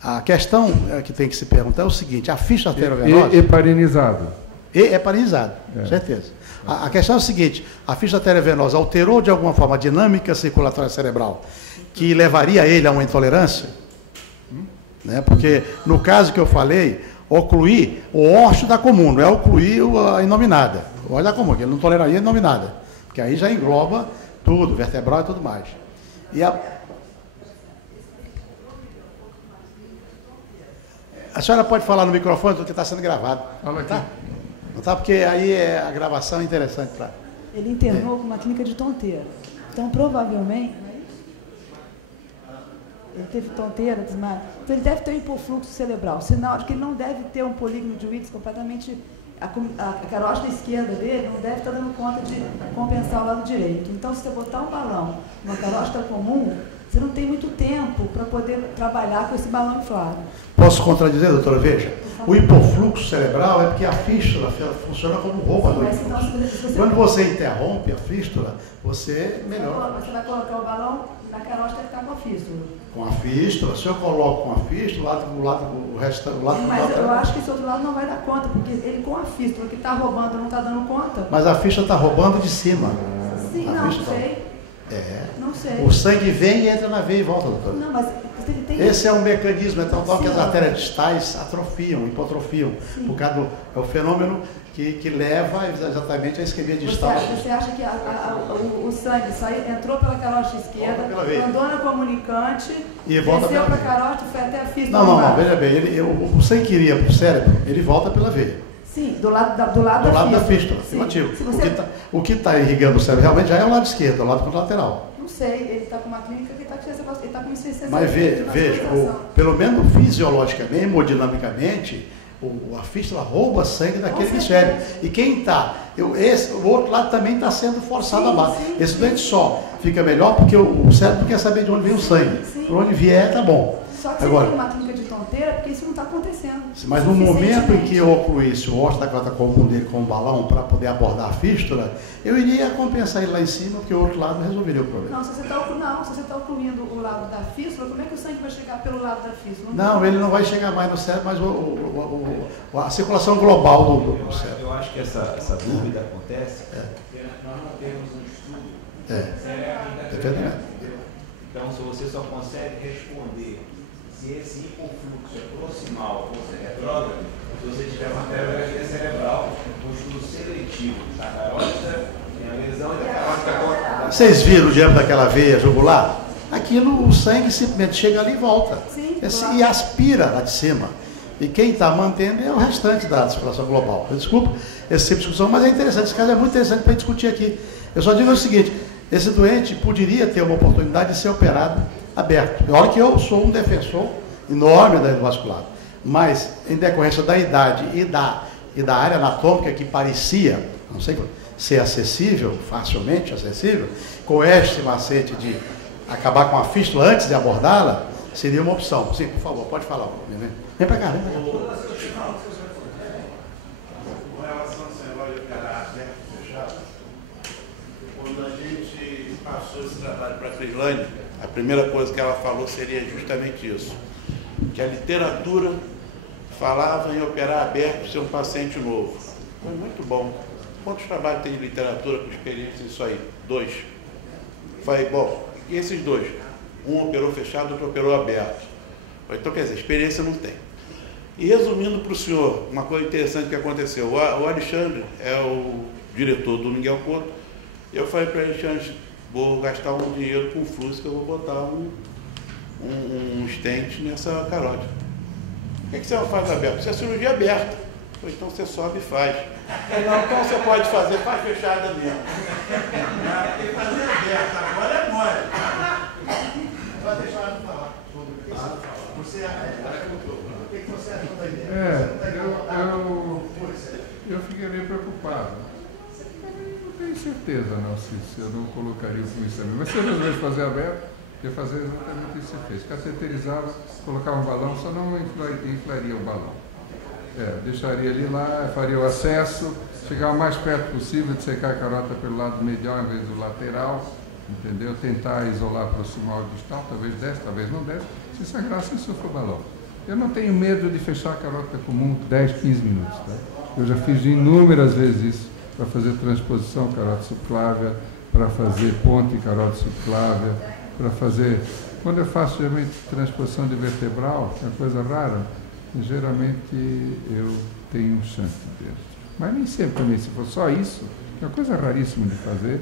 A questão que tem que se perguntar é o seguinte, a ficha arteriovenosa... Heparinizado. Heparinizado, certeza. A questão é o seguinte, a ficha arteriovenosa alterou de alguma forma a dinâmica circulatória cerebral que levaria ele a uma intolerância? Né? Porque, no caso que eu falei, ocluir o ósteo da comum, não é ocluir a inominada. Olha como, que ele não toleraria nome nada. Porque aí já engloba tudo, vertebral e tudo mais. E a senhora pode falar no microfone, porque está sendo gravado. Fala aqui. Tá? Não tá? Porque aí a gravação é interessante para... Ele internou com uma clínica de tonteira. Então, provavelmente, ele teve tonteira, desmaio. Então, ele deve ter um hipofluxo cerebral. Sinal de que ele não deve ter um polígono de Wittes completamente... A carótida esquerda dele não deve estar dando conta de compensar o lado direito. Então, se você botar um balão numa carótida comum, você não tem muito tempo para poder trabalhar com esse balão inflado. Posso contradizer, doutora? Veja, o hipofluxo cerebral é porque a fístula funciona como roupa do hipofluxo. Quando você interrompe a fístula, você melhora. Você vai colocar o balão na carótida e ficar com a fístula. Com a fístula, se eu coloco com a fístula, o resto do lado... Mas eu acho que esse outro lado não vai dar conta, porque ele com a fístula, que está roubando, não está dando conta. Mas a fístula está roubando de cima. Sim, não sei. Não sei. O sangue vem e entra na veia e volta, doutor. Não, mas ele tem... Esse é um mecanismo, então, que as artérias distais atrofiam, hipotrofiam. Por causa do... É o fenômeno que leva exatamente a isquemia distal. Você acha que o sangue entrou pela carótida esquerda, andou na comunicante, e volta desceu para a carótida e foi até a fístula? Não, veja bem, o sangue que iria para o cérebro, ele volta pela veia. Sim, do lado da fístula. Afirmativo. O que está irrigando o cérebro realmente já é o lado esquerdo, o lado contralateral. Não sei, ele está com uma clínica que está com insuficiência. Mas veja, pelo menos fisiologicamente, hemodinamicamente, a fístula rouba sangue daquele hemisfério. E quem está, o outro lado também está sendo forçado a baixo. Esse doente só fica melhor porque o cérebro não quer saber de onde vem o sangue. Por onde vier, tá bom. Só que você tem uma clínica de tonteira, porque isso não está acontecendo. Mas no momento em que eu ocluísse o ósseo da carótida comum dele com um balão para poder abordar a fístula, eu iria compensar ele lá em cima, porque o outro lado resolveria o problema. Não, se você está ocluindo o lado da fístula, como é que o sangue vai chegar pelo lado da fístula? Não, ele não vai chegar mais no cérebro, mas a circulação global do cérebro. Eu acho que essa dúvida acontece porque nós não temos um estudo. Então, se você só consegue responder se esse hipofluxo é proximal ou se é retrógrado, se você tiver uma pedra cerebral, um estudo seletivo da carótida, tem a lesão e da carótida. Vocês viram o diâmetro daquela veia jugular? Aquilo, o sangue simplesmente chega ali e volta. Sim, e aspira lá de cima. E quem está mantendo é o restante da circulação global. Desculpa esse tipo de discussão, mas é interessante. Esse caso é muito interessante para discutir aqui. Eu só digo o seguinte: esse doente poderia ter uma oportunidade de ser operado aberto. Olha que eu sou um defensor enorme da endovascular, mas em decorrência da idade e da área anatômica que parecia, não sei, ser acessível, facilmente acessível, com este macete de acabar com a fístula antes de abordá-la, seria uma opção. Sim, por favor, pode falar. Vem para cá, vem para cá. Com relação a esse negócio de operar aberto e fechado, quando a gente passou esse trabalho para a Crislane, a primeira coisa que ela falou seria justamente isso, que a literatura falava em operar aberto ser um paciente novo. Foi muito bom. Quantos trabalhos tem de literatura com experiência nisso aí? 2. Falei, bom, e esses 2? Um operou fechado, outro operou aberto. Então, quer dizer, experiência não tem. E resumindo para o senhor, uma coisa interessante que aconteceu. O Alexandre é o diretor do Miguel Couto. E eu falei para ele, Alexandre, vou gastar um dinheiro com fluxo que eu vou botar um stent nessa carótida. O que você não faz aberto? Isso é cirurgia aberta. Então você sobe e faz. Não, então você pode fazer, faz fechada mesmo. Tem que fazer aberta, agora é mole. Pode deixar ela falar. Você o que você achou da ideia? Eu fiquei meio preocupado. Não tenho certeza não, se eu não colocaria o fluxo também. Mas se eu resolvesse fazer aberto, ia fazer exatamente isso que você fez. Cateterizava, colocava um balão, só não inflaria o balão. Deixaria ele lá, faria o acesso, chegava o mais perto possível de secar a carótida pelo lado medial em vez do lateral, entendeu? Tentar isolar proximal e distal, talvez desse, talvez não desse. Se sangrasse, insufla o balão. Eu não tenho medo de fechar a carótida comum 10, 15 minutos. Tá? Eu já fiz inúmeras vezes isso, para fazer transposição carótida subclávia, para fazer ponte carótida subclávia, para fazer... Quando eu faço geralmente transposição de vertebral, que é uma coisa rara, geralmente eu tenho um shunt dentro. Mas nem sempre também, se for só isso, é uma coisa raríssima de fazer,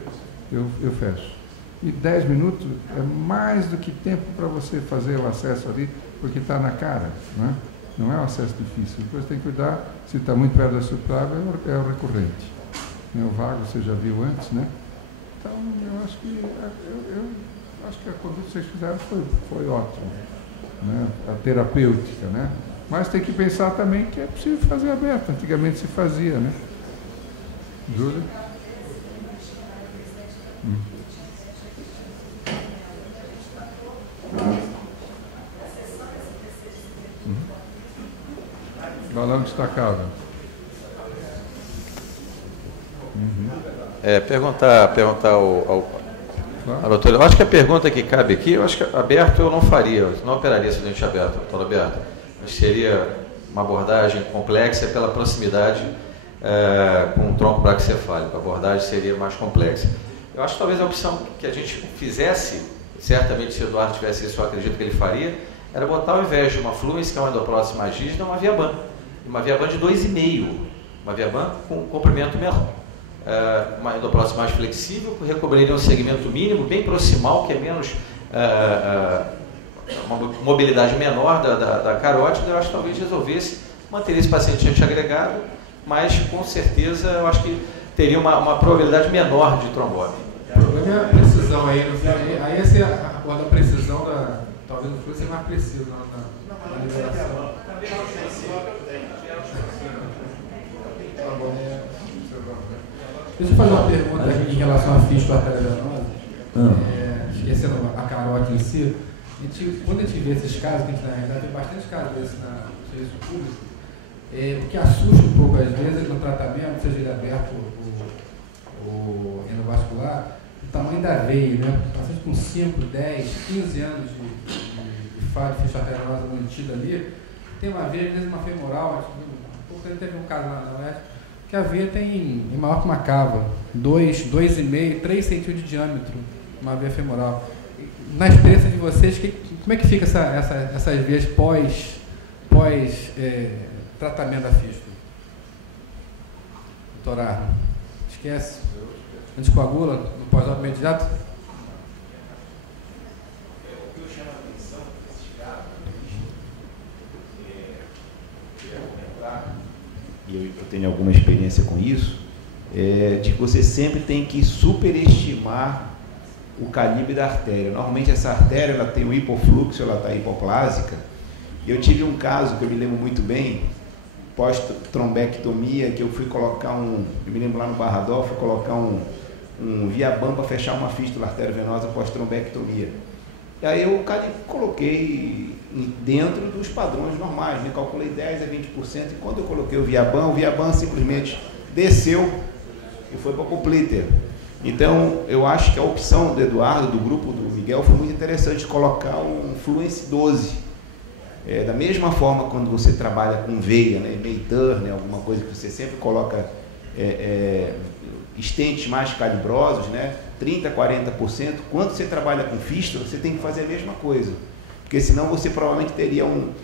eu fecho. E 10 minutos é mais do que tempo para você fazer o acesso ali, porque está na cara, né? Não é um acesso difícil. Depois tem que cuidar, se está muito perto da subclave, é o recorrente. O vago você já viu antes, né? Então, eu acho que a conduta que vocês fizeram foi ótima, né? A terapêutica, né? Mas tem que pensar também que é possível fazer aberto. Antigamente se fazia, né? Júlia? Balão destacável. Perguntar ao doutor. Eu acho que a pergunta que cabe aqui, eu acho que aberto eu não faria, não operaria acidente aberto, doutor Alberto. Acho que seria uma abordagem complexa pela proximidade com o tronco braquicefálico. A abordagem seria mais complexa. Eu acho que talvez a opção que a gente fizesse, certamente se o Eduardo tivesse isso, eu acredito que ele faria, era botar ao invés de uma fluence, que é uma endoprótese mais rígida, uma Viaban. Uma Viaban de 2,5. Uma Viaban com comprimento menor. Uma endoprótese mais flexível, que recobriria um segmento mínimo, bem proximal, que é menos uma mobilidade menor da carótida. Eu acho que talvez resolvesse manter esse paciente antiagregado, mas com certeza eu acho que teria uma probabilidade menor de trombose. O problema é a precisão aí, aí a precisão talvez não fosse mais preciso na liberação. Deixa eu fazer uma pergunta aqui em relação à fístula arteriovenosa, esquecendo a carótida em si. Quando a gente vê esses casos, que a gente na realidade tem bastante casos desses no serviço público, o que assusta um pouco às vezes no tratamento, seja ele aberto ou endovascular, o tamanho da veia, né? Paciente com 5, 10, 15 anos de falha de fístula arteriovenosa mantida ali, tem uma veia, às vezes uma femoral, teve um caso na UERJ, que a veia tem maior que uma cava, 2,5, 3 centímetros de diâmetro, uma veia femoral. Na experiência de vocês, como é que fica essas veias pós tratamento da fístula? Doutor Arno, esquece? Anticoagula no pós-operatório imediato? O que eu chamo a atenção desses casos, e eu tenho alguma experiência com isso, de que você sempre tem que superestimar o calibre da artéria. Normalmente essa artéria ela tem um hipofluxo, ela está hipoplásica. E eu tive um caso que eu me lembro muito bem, pós-trombectomia, que eu fui colocar eu me lembro lá no Barradó, fui colocar um Viaban para fechar uma fístula arteriovenosa pós-trombectomia. E aí eu coloquei dentro dos padrões normais, né? Calculei 10 a 20%, e quando eu coloquei o Viaban simplesmente desceu e foi para o completer. Então, eu acho que a opção do Eduardo, do grupo do Miguel, foi muito interessante colocar um Fluence 12. Da mesma forma, quando você trabalha com veia, né, Meitur, né, alguma coisa que você sempre coloca estentes mais calibrosos, né, 30%, 40%, quando você trabalha com fístula, você tem que fazer a mesma coisa. Porque senão você provavelmente teria um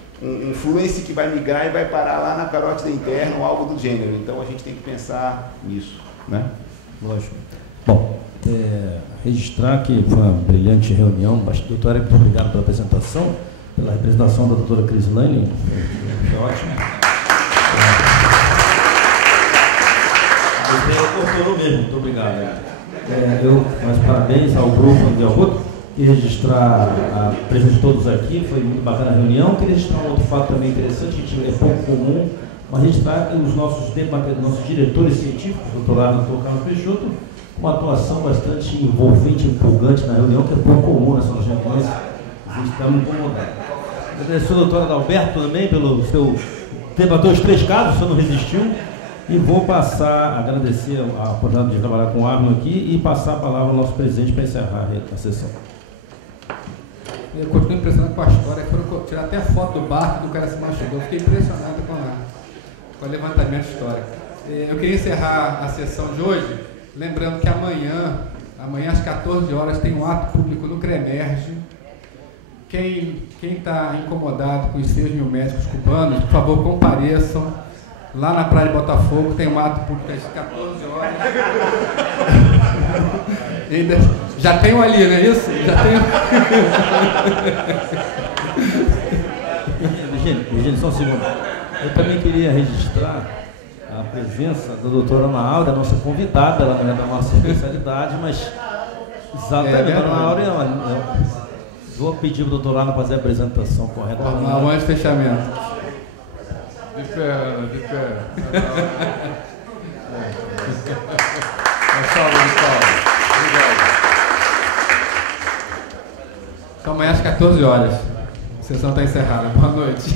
Fluence que vai migrar e vai parar lá na carótida interna ou algo do gênero. Então, a gente tem que pensar nisso, né? Lógico. Bom, registrar que foi uma brilhante reunião. Doutora, muito obrigado pela apresentação, pela representação da doutora Crislane, foi ótimo. Você incorporou mesmo, muito obrigado. Mas parabéns ao grupo Miguel Couto, e registrar a presença de todos aqui, foi muito bacana a reunião. Queria registrar um outro fato também interessante, que é pouco comum, mas registrar os nossos diretores científicos, o doutor Arno e o doutor Carlos Peixoto, uma atuação bastante envolvente, empolgante na reunião, que é pouco comum nessas reuniões. Estamos incomodados. Agradeço ao doutor Adalberto também pelo seu... debateu os 3 casos, você não resistiu. E vou passar, agradecer a oportunidade de trabalhar com o Arno aqui e passar a palavra ao nosso presidente para encerrar a sessão. Eu continuo impressionado com a história, foram tirar até a foto do barco do cara se machucou. Eu fiquei impressionado com o levantamento histórico. Eu queria encerrar a sessão de hoje, lembrando que amanhã às 14 horas, tem um ato público no CREMERGE. Quem está incomodado com os 6 mil médicos cubanos, por favor, compareçam. Lá na praia de Botafogo tem um ato público às 14 horas. Já tem um ali, não é isso? Já tem Virgínia, só um segundo. Eu também queria registrar a presença da doutora Ana Áurea, nossa convidada, ela não é da nossa especialidade, mas exatamente, a Ana Áurea, vou pedir para o doutor Ana fazer a apresentação correta. Antes de fechamento. De pé. Uma salva de palmas. Obrigado. Então amanhã às 14 horas. A sessão está encerrada. Boa noite.